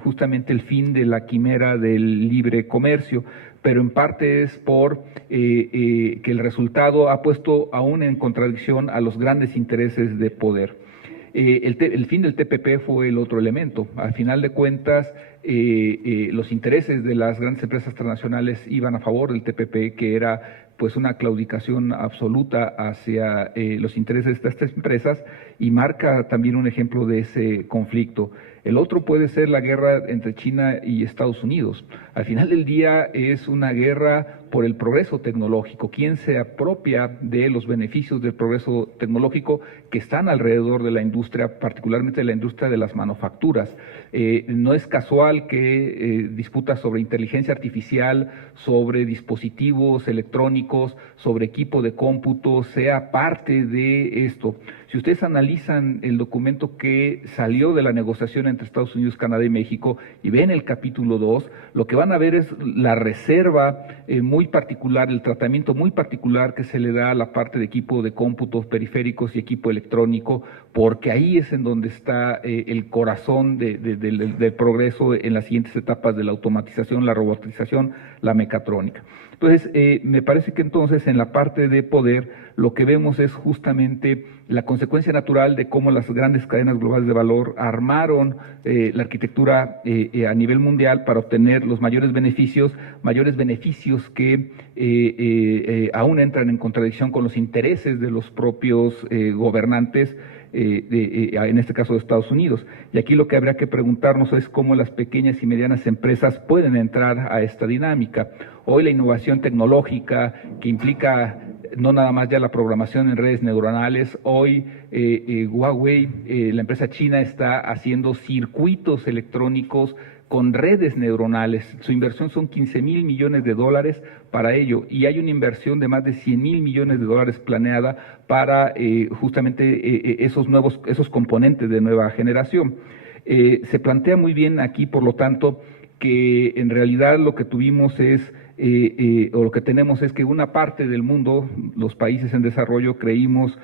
justamente el fin de la quimera del libre comercio, pero en parte es por que el resultado ha puesto aún en contradicción a los grandes intereses de poder. El fin del TPP fue el otro elemento. Al final de cuentas, los intereses de las grandes empresas transnacionales iban a favor del TPP, que era pues una claudicación absoluta hacia los intereses de estas empresas, y marca también un ejemplo de ese conflicto. El otro puede ser la guerra entre China y Estados Unidos. Al final del día es una guerra por el progreso tecnológico. ¿Quién se apropia de los beneficios del progreso tecnológico que están alrededor de la industria, particularmente de la industria de las manufacturas? No es casual que disputas sobre inteligencia artificial, sobre dispositivos electrónicos, sobre equipo de cómputo, sea parte de esto. Si ustedes analizan el documento que salió de la negociación entre Estados Unidos, Canadá y México y ven el capítulo 2, lo que van a ver es la reserva muy particular, el tratamiento muy particular que se le da a la parte de equipo de cómputos, periféricos y equipo electrónico, porque ahí es en donde está el corazón del progreso en las siguientes etapas de la automatización, la robotización, la mecatrónica. Entonces, me parece que entonces en la parte de poder lo que vemos es justamente la consecuencia natural de cómo las grandes cadenas globales de valor armaron la arquitectura a nivel mundial para obtener los mayores beneficios que aún entran en contradicción con los intereses de los propios gobernantes, en este caso de Estados Unidos. Y aquí lo que habría que preguntarnos es cómo las pequeñas y medianas empresas pueden entrar a esta dinámica. Hoy la innovación tecnológica, que implica no nada más ya la programación en redes neuronales, hoy Huawei, la empresa china, está haciendo circuitos electrónicos con redes neuronales. Su inversión son $15,000 millones para ello, y hay una inversión de más de $100,000 millones planeada para justamente esos componentes de nueva generación. Se plantea muy bien aquí, por lo tanto, que en realidad lo que tuvimos es o lo que tenemos es que una parte del mundo, los países en desarrollo, creímos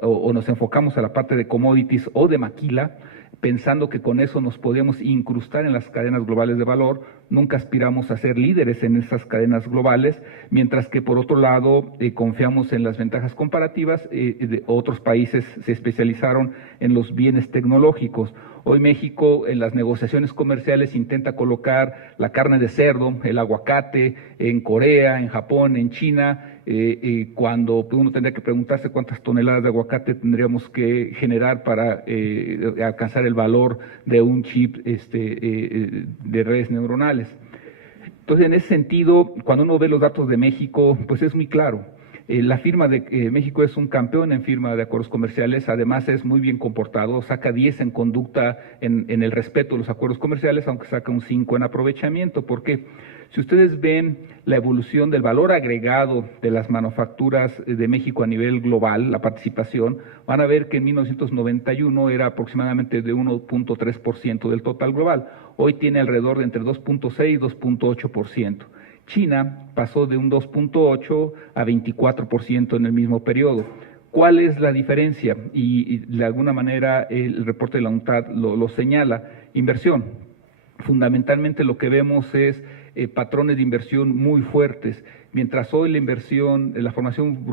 o nos enfocamos a la parte de commodities o de maquila, pensando que con eso nos podíamos incrustar en las cadenas globales de valor. Nunca aspiramos a ser líderes en esas cadenas globales, mientras que por otro lado confiamos en las ventajas comparativas. Otros países se especializaron en los bienes tecnológicos. Hoy México en las negociaciones comerciales intenta colocar la carne de cerdo, el aguacate en Corea, en Japón, en China, cuando uno tendría que preguntarse cuántas toneladas de aguacate tendríamos que generar para alcanzar el valor de un chip de redes neuronales. Entonces, en ese sentido, cuando uno ve los datos de México, pues es muy claro. La firma de México es un campeón en firma de acuerdos comerciales, además es muy bien comportado, saca 10 en conducta en el respeto de los acuerdos comerciales, aunque saca un 5 en aprovechamiento. ¿Por qué? Si ustedes ven la evolución del valor agregado de las manufacturas de México a nivel global, la participación, van a ver que en 1991 era aproximadamente de 1.3% del total global. Hoy tiene alrededor de entre 2.6 y 2.8%. China pasó de un 2.8 a 24% en el mismo periodo. ¿Cuál es la diferencia? Y de alguna manera el reporte de la UNCTAD lo señala. Inversión. Fundamentalmente lo que vemos es patrones de inversión muy fuertes. Mientras hoy la inversión, la formación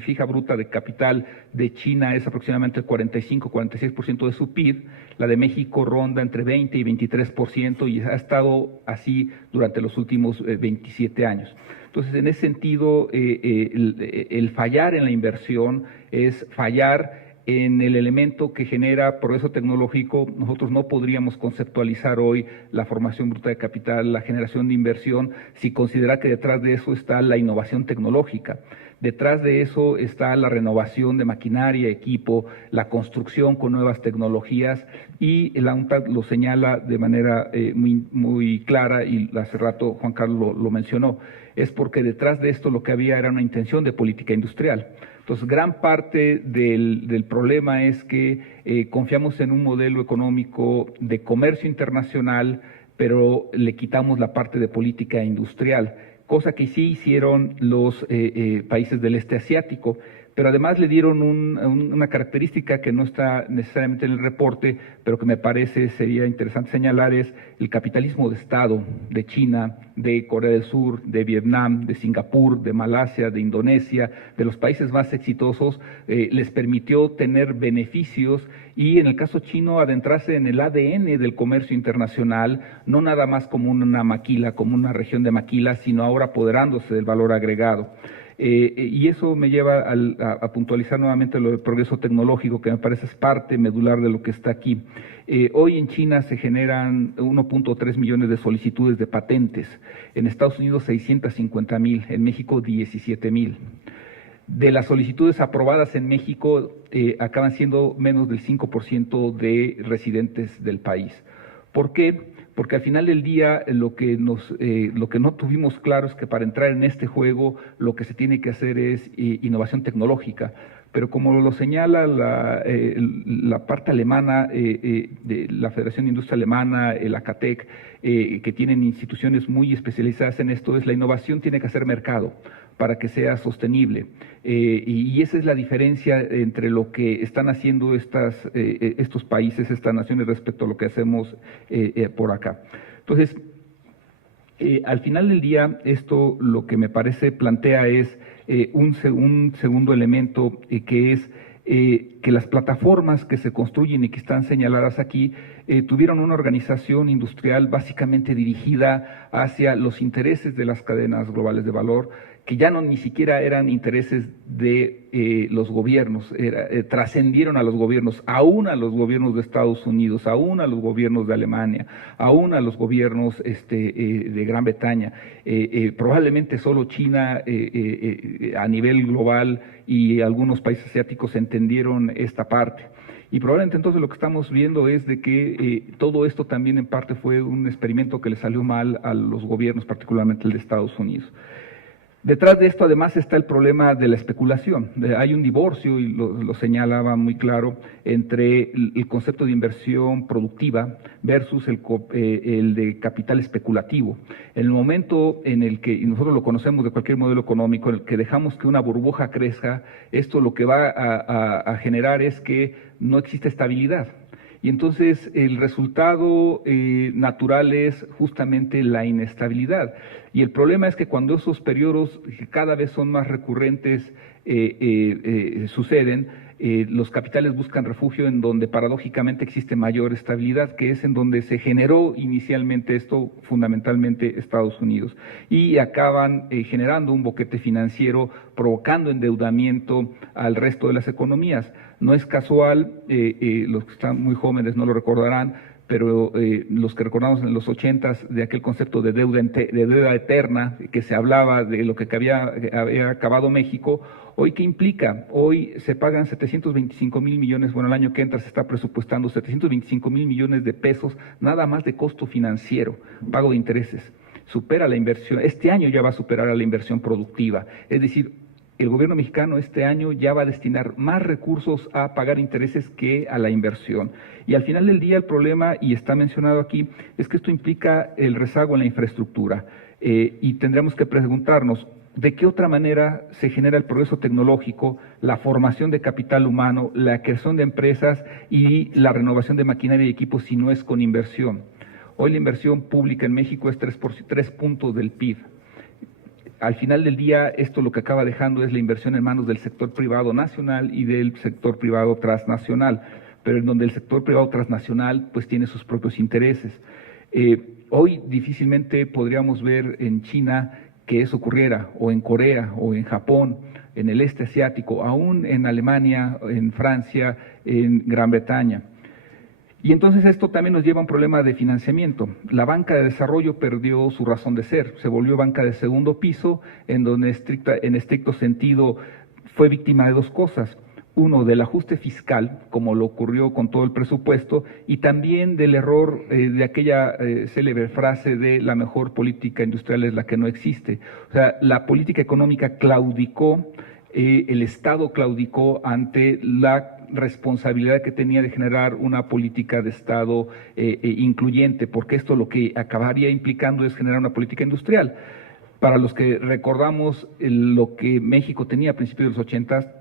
fija bruta de capital de China es aproximadamente el 45-46% de su PIB, la de México ronda entre 20 y 23% y ha estado así durante los últimos 27 años. Entonces, en ese sentido, el fallar en la inversión es fallar en el elemento que genera progreso tecnológico. Nosotros no podríamos conceptualizar hoy la formación bruta de capital, la generación de inversión, si considera que detrás de eso está la innovación tecnológica. Detrás de eso está la renovación de maquinaria, equipo, la construcción con nuevas tecnologías, y la UNCTAD lo señala de manera muy clara, y hace rato Juan Carlos lo mencionó. Es porque detrás de esto lo que había era una intención de política industrial. Entonces, gran parte del problema es que confiamos en un modelo económico de comercio internacional, pero le quitamos la parte de política industrial, cosa que sí hicieron los países del este asiático. pero además le dieron una característica que no está necesariamente en el reporte, pero que me parece sería interesante señalar, es el capitalismo de Estado de China, de Corea del Sur, de Vietnam, de Singapur, de Malasia, de Indonesia, de los países más exitosos, les permitió tener beneficios y en el caso chino adentrarse en el ADN del comercio internacional, no nada más como una maquila, como una región de maquilas, sino ahora apoderándose del valor agregado. Y eso me lleva a puntualizar nuevamente lo del progreso tecnológico, que me parece es parte medular de lo que está aquí. Hoy en China se generan 1.3 millones de solicitudes de patentes, en Estados Unidos 650,000, en México 17,000. De las solicitudes aprobadas en México, acaban siendo menos del 5% de residentes del país. ¿Por qué? Porque al final del día lo que no tuvimos claro es que para entrar en este juego lo que se tiene que hacer es innovación tecnológica. Pero como lo señala la parte alemana de la Federación de Industria Alemana, el ACATEC, que tienen instituciones muy especializadas en esto, es la innovación tiene que hacer mercado para que sea sostenible. Y esa es la diferencia entre lo que están haciendo estos países, estas naciones, respecto a lo que hacemos por acá. Entonces, al final del día, esto lo que me parece plantea es un segundo elemento, que es que las plataformas que se construyen y que están señaladas aquí tuvieron una organización industrial básicamente dirigida hacia los intereses de las cadenas globales de valor, que ya no ni siquiera eran intereses de los gobiernos, trascendieron a los gobiernos, aún a los gobiernos de Estados Unidos, aún a los gobiernos de Alemania, aún a los gobiernos de Gran Bretaña. Probablemente solo China a nivel global y algunos países asiáticos entendieron esta parte. Y probablemente entonces lo que estamos viendo es de que todo esto también en parte fue un experimento que le salió mal a los gobiernos, particularmente el de Estados Unidos. Detrás de esto además está el problema de la especulación. Hay un divorcio, y lo señalaba muy claro, entre el concepto de inversión productiva versus el de capital especulativo. En el momento en el que, y nosotros lo conocemos de cualquier modelo económico, en el que dejamos que una burbuja crezca, esto lo que va a generar es que no existe estabilidad. Y entonces el resultado natural es justamente la inestabilidad. Y el problema es que cuando esos periodos cada vez son más recurrentes suceden, los capitales buscan refugio en donde paradójicamente existe mayor estabilidad, que es en donde se generó inicialmente esto, fundamentalmente Estados Unidos. Y acaban generando un boquete financiero, provocando endeudamiento al resto de las economías. No es casual, los que están muy jóvenes no lo recordarán, pero los que recordamos en los 80s de aquel concepto de deuda eterna, que se hablaba de lo que había acabado México, ¿hoy qué implica? Hoy se pagan 725,000 millones, bueno, el año que entra se está presupuestando 725,000 millones de pesos, nada más de costo financiero, pago de intereses. Supera la inversión, este año ya va a superar a la inversión productiva, es decir, el gobierno mexicano este año ya va a destinar más recursos a pagar intereses que a la inversión. Y al final del día el problema, y está mencionado aquí, es que esto implica el rezago en la infraestructura. Y tendremos que preguntarnos, ¿de qué otra manera se genera el progreso tecnológico, la formación de capital humano, la creación de empresas y la renovación de maquinaria y equipos si no es con inversión? Hoy la inversión pública en México es 3 puntos del PIB. Al final del día, esto lo que acaba dejando es la inversión en manos del sector privado nacional y del sector privado transnacional, pero en donde el sector privado transnacional pues tiene sus propios intereses. Hoy difícilmente podríamos ver en China que eso ocurriera, o en Corea, o en Japón, en el este asiático, aún en Alemania, en Francia, en Gran Bretaña. Y entonces esto también nos lleva a un problema de financiamiento. La banca de desarrollo perdió su razón de ser, se volvió banca de segundo piso, en donde en estricto sentido fue víctima de dos cosas. Uno, del ajuste fiscal, como lo ocurrió con todo el presupuesto, y también del error de aquella célebre frase de la mejor política industrial es la que no existe. O sea, la política económica claudicó, el Estado claudicó ante la responsabilidad que tenía de generar una política de Estado incluyente, porque esto lo que acabaría implicando es generar una política industrial. Para los que recordamos lo que México tenía a principios de los 80,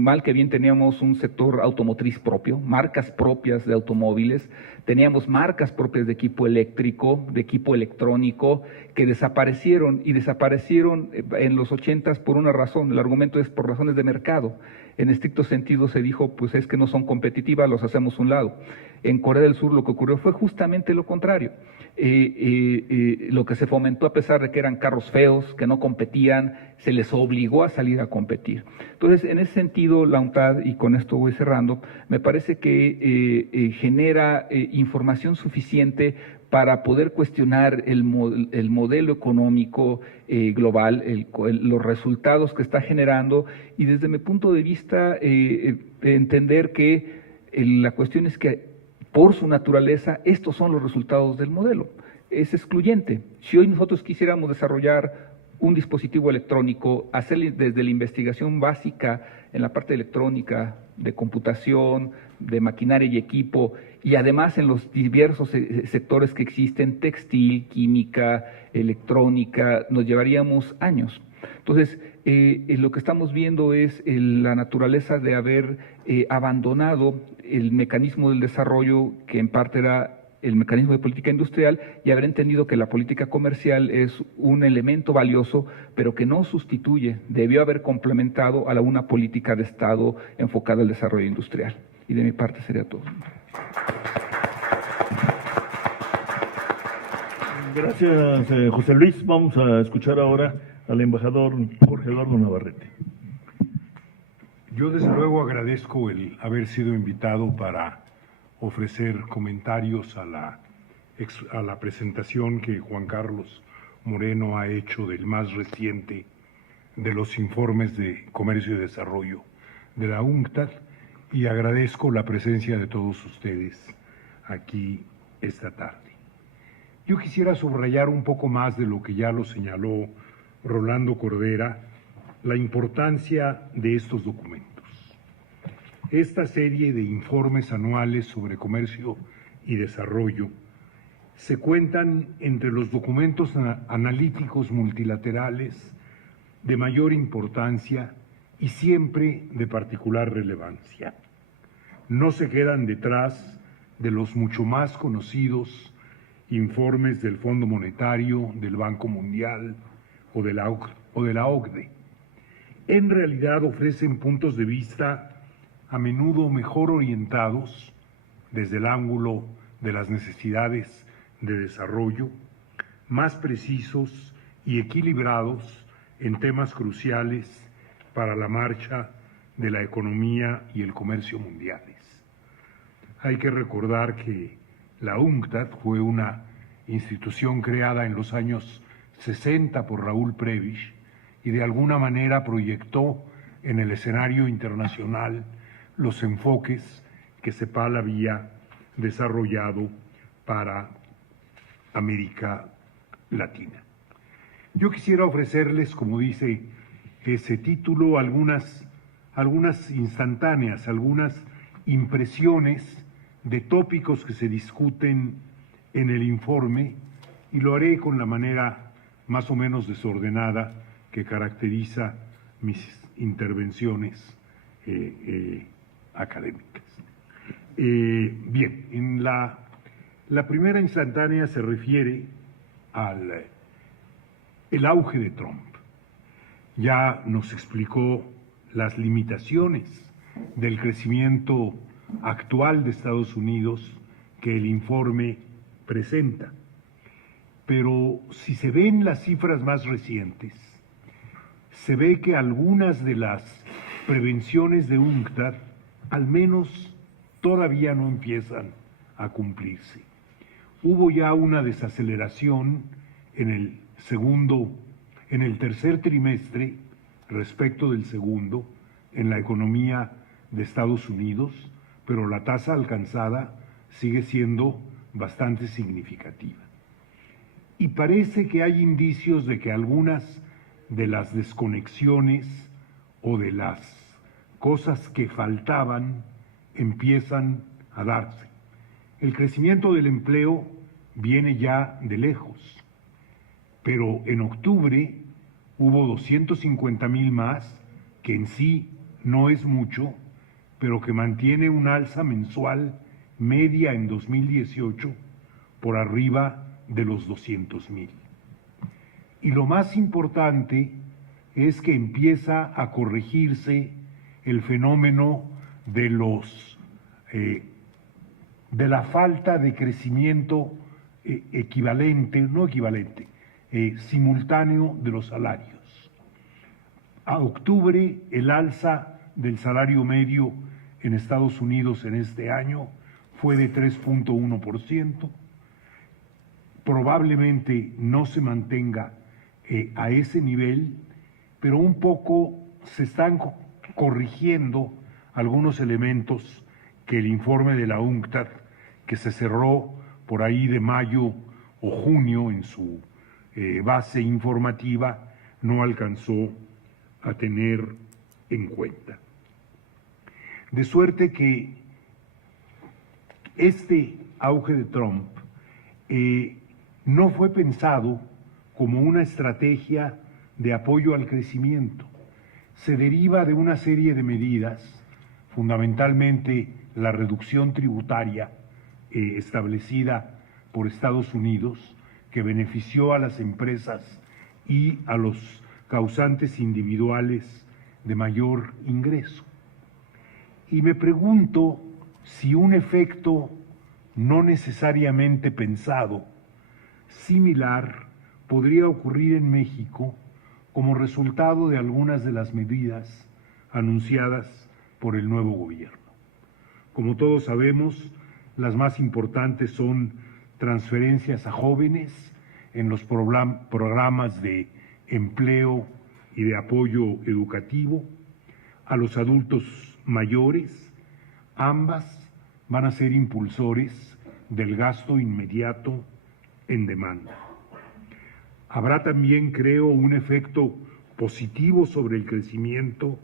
mal que bien teníamos un sector automotriz propio, marcas propias de automóviles, teníamos marcas propias de equipo eléctrico, de equipo electrónico, que desaparecieron en los 80s por una razón. El argumento es por razones de mercado. En estricto sentido se dijo, pues es que no son competitivas, los hacemos a un lado. En Corea del Sur lo que ocurrió fue justamente lo contrario. Lo que se fomentó, a pesar de que eran carros feos, que no competían, se les obligó a salir a competir. Entonces, en ese sentido, la UNCTAD, y con esto voy cerrando, me parece que genera información suficiente para poder cuestionar el modelo económico global, los resultados que está generando, y desde mi punto de vista entender que la cuestión es que por su naturaleza estos son los resultados del modelo. Es excluyente. Si hoy nosotros quisiéramos desarrollar un dispositivo electrónico, hacer desde la investigación básica en la parte electrónica, de computación, de maquinaria y equipo, y además en los diversos sectores que existen, textil, química, electrónica, nos llevaríamos años. Entonces, lo que estamos viendo es la naturaleza de haber abandonado el mecanismo del desarrollo, que en parte era el mecanismo de política industrial, y haber entendido que la política comercial es un elemento valioso, pero que no sustituye, debió haber complementado a una política de Estado enfocada al desarrollo industrial. Y de mi parte sería todo. Gracias, José Luis. Vamos a escuchar ahora al embajador Jorge Eduardo Navarrete. Yo desde luego agradezco el haber sido invitado para ofrecer comentarios a la presentación que Juan Carlos Moreno ha hecho del más reciente de los informes de comercio y desarrollo de la UNCTAD, y agradezco la presencia de todos ustedes aquí esta tarde. Yo quisiera subrayar un poco más de lo que ya lo señaló Rolando Cordera, la importancia de estos documentos. Esta serie de informes anuales sobre comercio y desarrollo se cuentan entre los documentos analíticos multilaterales de mayor importancia y siempre de particular relevancia. No se quedan detrás de los mucho más conocidos informes del Fondo Monetario, del Banco Mundial o de la OCDE. En realidad ofrecen puntos de vista a menudo mejor orientados desde el ángulo de las necesidades de desarrollo, más precisos y equilibrados en temas cruciales para la marcha de la economía y el comercio mundiales. Hay que recordar que la UNCTAD fue una institución creada en los años 60 por Raúl Prebisch y de alguna manera proyectó en el escenario internacional los enfoques que CEPAL había desarrollado para América Latina. Yo quisiera ofrecerles, como dice ese título, algunas instantáneas, algunas impresiones de tópicos que se discuten en el informe, y lo haré con la manera más o menos desordenada que caracteriza mis intervenciones académicas. Bien, en la primera instantánea se refiere al el auge de Trump. Ya nos explicó las limitaciones del crecimiento actual de Estados Unidos que el informe presenta. Pero si se ven las cifras más recientes, se ve que algunas de las prevenciones de UNCTAD al menos todavía no empiezan a cumplirse. Hubo ya una desaceleración en el tercer trimestre respecto del segundo en la economía de Estados Unidos, pero la tasa alcanzada sigue siendo bastante significativa. Y parece que hay indicios de que algunas de las desconexiones o de las cosas que faltaban empiezan a darse. El crecimiento del empleo viene ya de lejos, pero en octubre hubo 250,000 más, que en sí no es mucho, pero que mantiene un alza mensual media en 2018 por arriba de los 200,000. Y lo más importante es que empieza a corregirse el fenómeno de la falta de crecimiento simultáneo de los salarios. A octubre, el alza del salario medio en Estados Unidos en este año fue de 3.1%. Probablemente no se mantenga a ese nivel, pero un poco se están corrigiendo algunos elementos que el informe de la UNCTAD, que se cerró por ahí de mayo o junio en su base informativa, no alcanzó a tener en cuenta. De suerte que este auge de Trump no fue pensado como una estrategia de apoyo al crecimiento. Se deriva de una serie de medidas, fundamentalmente la reducción tributaria establecida por Estados Unidos, que benefició a las empresas y a los causantes individuales de mayor ingreso. Y me pregunto si un efecto no necesariamente pensado, similar, podría ocurrir en México como resultado de algunas de las medidas anunciadas por el nuevo gobierno. Como todos sabemos, las más importantes son transferencias a jóvenes en los programas de empleo y de apoyo educativo, a los adultos mayores. Ambas van a ser impulsores del gasto inmediato en demanda. Habrá también, creo, un efecto positivo sobre el crecimiento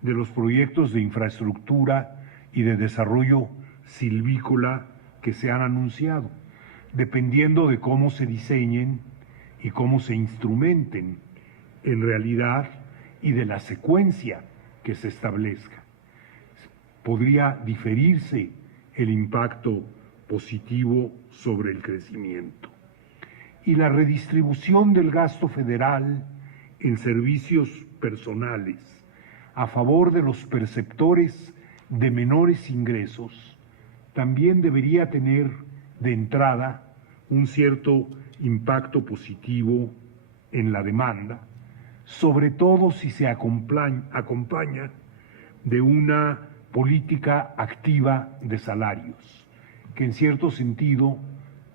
de los proyectos de infraestructura y de desarrollo silvícola que se han anunciado, dependiendo de cómo se diseñen y cómo se instrumenten en realidad y de la secuencia que se establezca. Podría diferirse el impacto positivo sobre el crecimiento. Y la redistribución del gasto federal en servicios personales a favor de los perceptores de menores ingresos también debería tener de entrada un cierto impacto positivo en la demanda, sobre todo si se acompaña de una política activa de salarios, que en cierto sentido,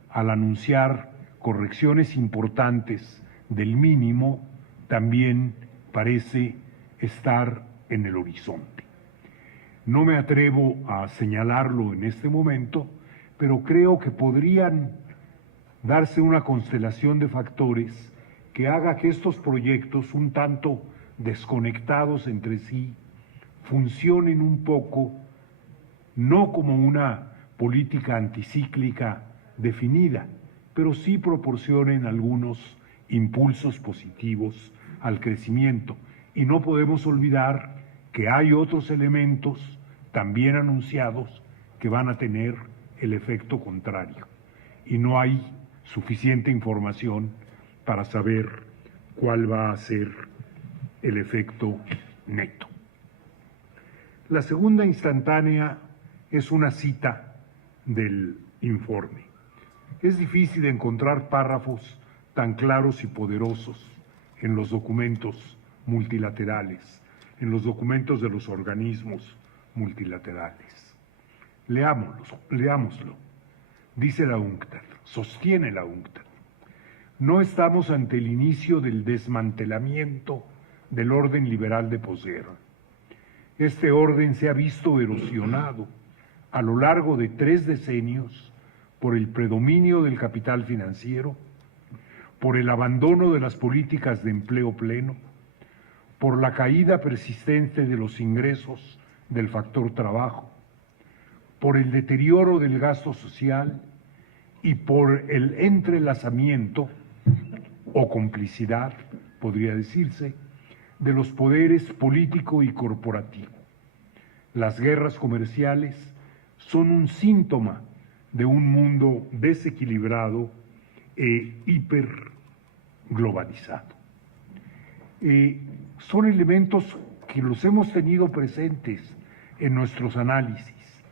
al anunciar correcciones importantes del mínimo, también parece estar en el horizonte. No me atrevo a señalarlo en este momento, pero creo que podrían darse una constelación de factores que haga que estos proyectos, un tanto desconectados entre sí, funcionen un poco, no como una política anticíclica definida, pero sí proporcionen algunos impulsos positivos al crecimiento. Y no podemos olvidar que hay otros elementos también anunciados que van a tener el efecto contrario. Y no hay suficiente información para saber cuál va a ser el efecto neto. La segunda instantánea es una cita del informe. Es difícil encontrar párrafos tan claros y poderosos en los documentos multilaterales, en los documentos de los organismos multilaterales. Leámoslo. Dice la UNCTAD, sostiene la UNCTAD: no estamos ante el inicio del desmantelamiento del orden liberal de poder. Este orden se ha visto erosionado a lo largo de 3 decenios por el predominio del capital financiero, por el abandono de las políticas de empleo pleno, por la caída persistente de los ingresos del factor trabajo, por el deterioro del gasto social y por el entrelazamiento o complicidad, podría decirse, de los poderes político y corporativo. Las guerras comerciales son un síntoma de un mundo desequilibrado e hiperglobalizado. Son elementos que los hemos tenido presentes en nuestros análisis,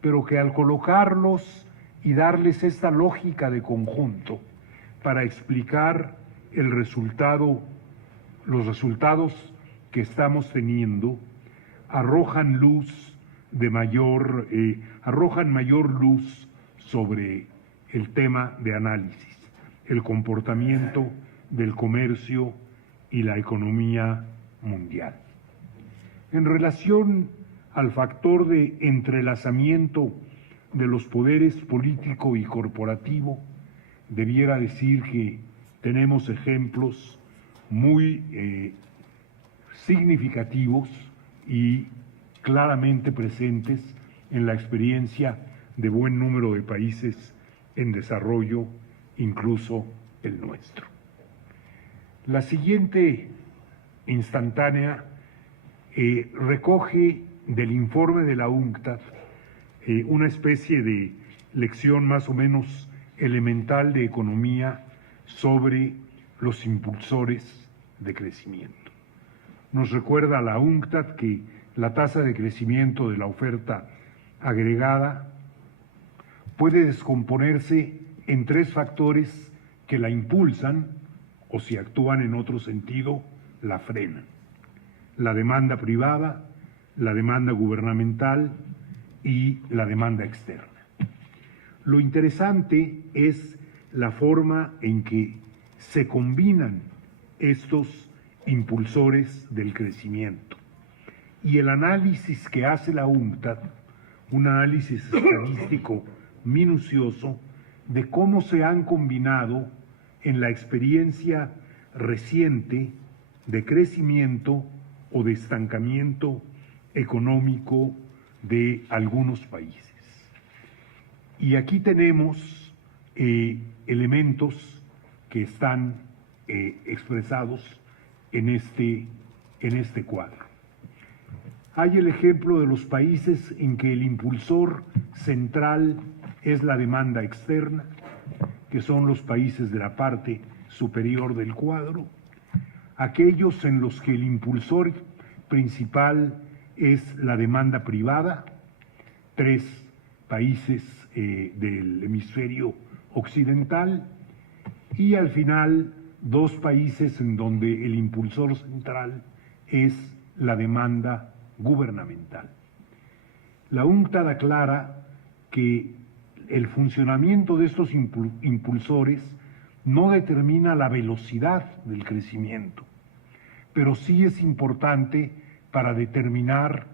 pero que al colocarlos y darles esta lógica de conjunto para explicar los resultados que estamos teniendo, arrojan mayor luz sobre el tema de análisis, el comportamiento del comercio y la economía mundial. En relación al factor de entrelazamiento de los poderes político y corporativo, debiera decir que tenemos ejemplos muy significativos y claramente presentes en la experiencia de buen número de países en desarrollo, incluso el nuestro. La siguiente instantánea recoge del informe de la UNCTAD una especie de lección más o menos elemental de economía sobre los impulsores de crecimiento. Nos recuerda a la UNCTAD que la tasa de crecimiento de la oferta agregada puede descomponerse en tres factores que la impulsan o, si actúan en otro sentido, la frenan: la demanda privada, la demanda gubernamental y la demanda externa. Lo interesante es la forma en que se combinan estos impulsores del crecimiento y el análisis que hace la UNCTAD, un análisis estadístico minucioso de cómo se han combinado en la experiencia reciente de crecimiento o de estancamiento económico de algunos países. Y aquí tenemos elementos que están expresados en este cuadro. Hay el ejemplo de los países en que el impulsor central es la demanda externa, que son los países de la parte superior del cuadro, aquellos en los que el impulsor principal es la demanda privada, 3 países del hemisferio occidental, y al final 2 países en donde el impulsor central es la demanda gubernamental. La UNCTAD aclara que el funcionamiento de estos impulsores no determina la velocidad del crecimiento, pero sí es importante para determinar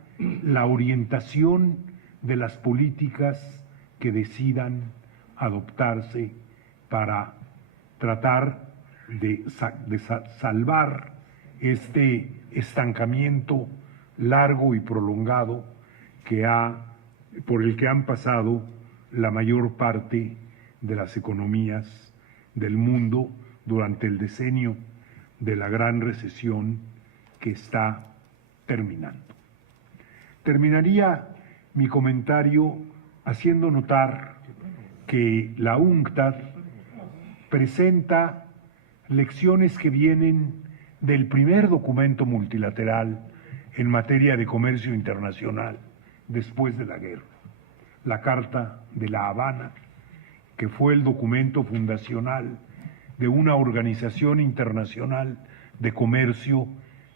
la orientación de las políticas que decidan adoptarse para tratar de salvar este estancamiento largo y prolongado por el que han pasado la mayor parte de las economías del mundo durante el decenio de la gran recesión que está terminando. Terminaría mi comentario haciendo notar que la UNCTAD presenta lecciones que vienen del primer documento multilateral en materia de comercio internacional después de la guerra, la Carta de La Habana, que fue el documento fundacional de una organización internacional de comercio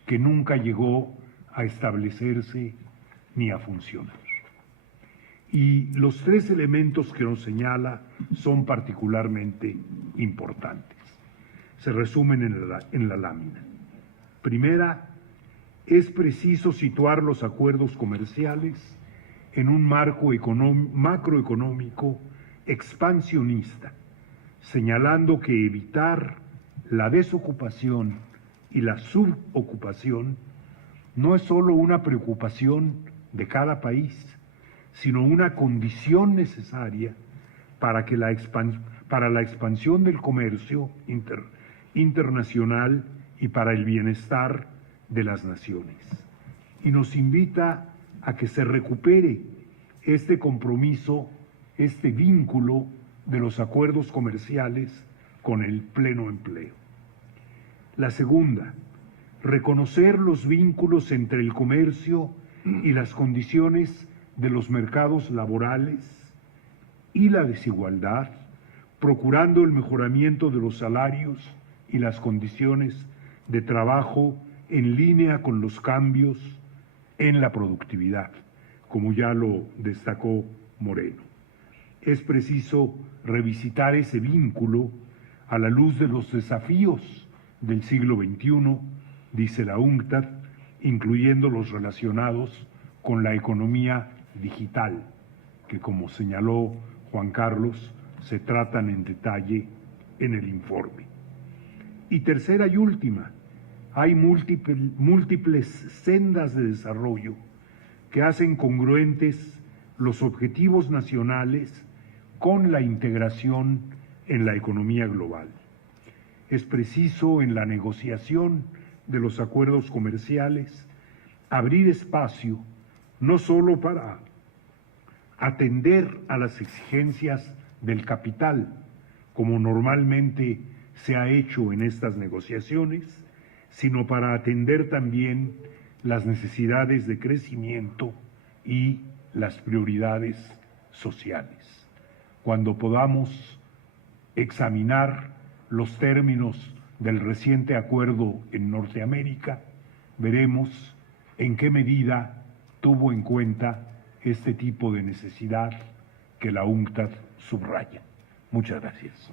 que nunca llegó a establecerse ni a funcionar. Y los 3 elementos que nos señala son particularmente importantes. Se resumen en la lámina. Primera, es preciso situar los acuerdos comerciales en un marco macroeconómico expansionista, señalando que evitar la desocupación y la subocupación no es solo una preocupación de cada país, sino una condición necesaria para la expansión del comercio internacional y para el bienestar de las naciones. Y nos invita a que se recupere este compromiso, este vínculo de los acuerdos comerciales con el pleno empleo. La segunda, reconocer los vínculos entre el comercio y las condiciones de los mercados laborales y la desigualdad, procurando el mejoramiento de los salarios y las condiciones de trabajo en línea con los cambios en la productividad, como ya lo destacó Moreno. Es preciso revisitar ese vínculo a la luz de los desafíos del siglo XXI, dice la UNCTAD, incluyendo los relacionados con la economía digital, que como señaló Juan Carlos, se tratan en detalle en el informe. Y tercera y última, hay múltiples sendas de desarrollo que hacen congruentes los objetivos nacionales con la integración en la economía global. Es preciso en la negociación de los acuerdos comerciales abrir espacio no solo para atender a las exigencias del capital, como normalmente se ha hecho en estas negociaciones, sino para atender también las necesidades de crecimiento y las prioridades sociales. Cuando podamos examinar los términos del reciente acuerdo en Norteamérica, veremos en qué medida tuvo en cuenta este tipo de necesidad que la UNCTAD subraya. Muchas gracias.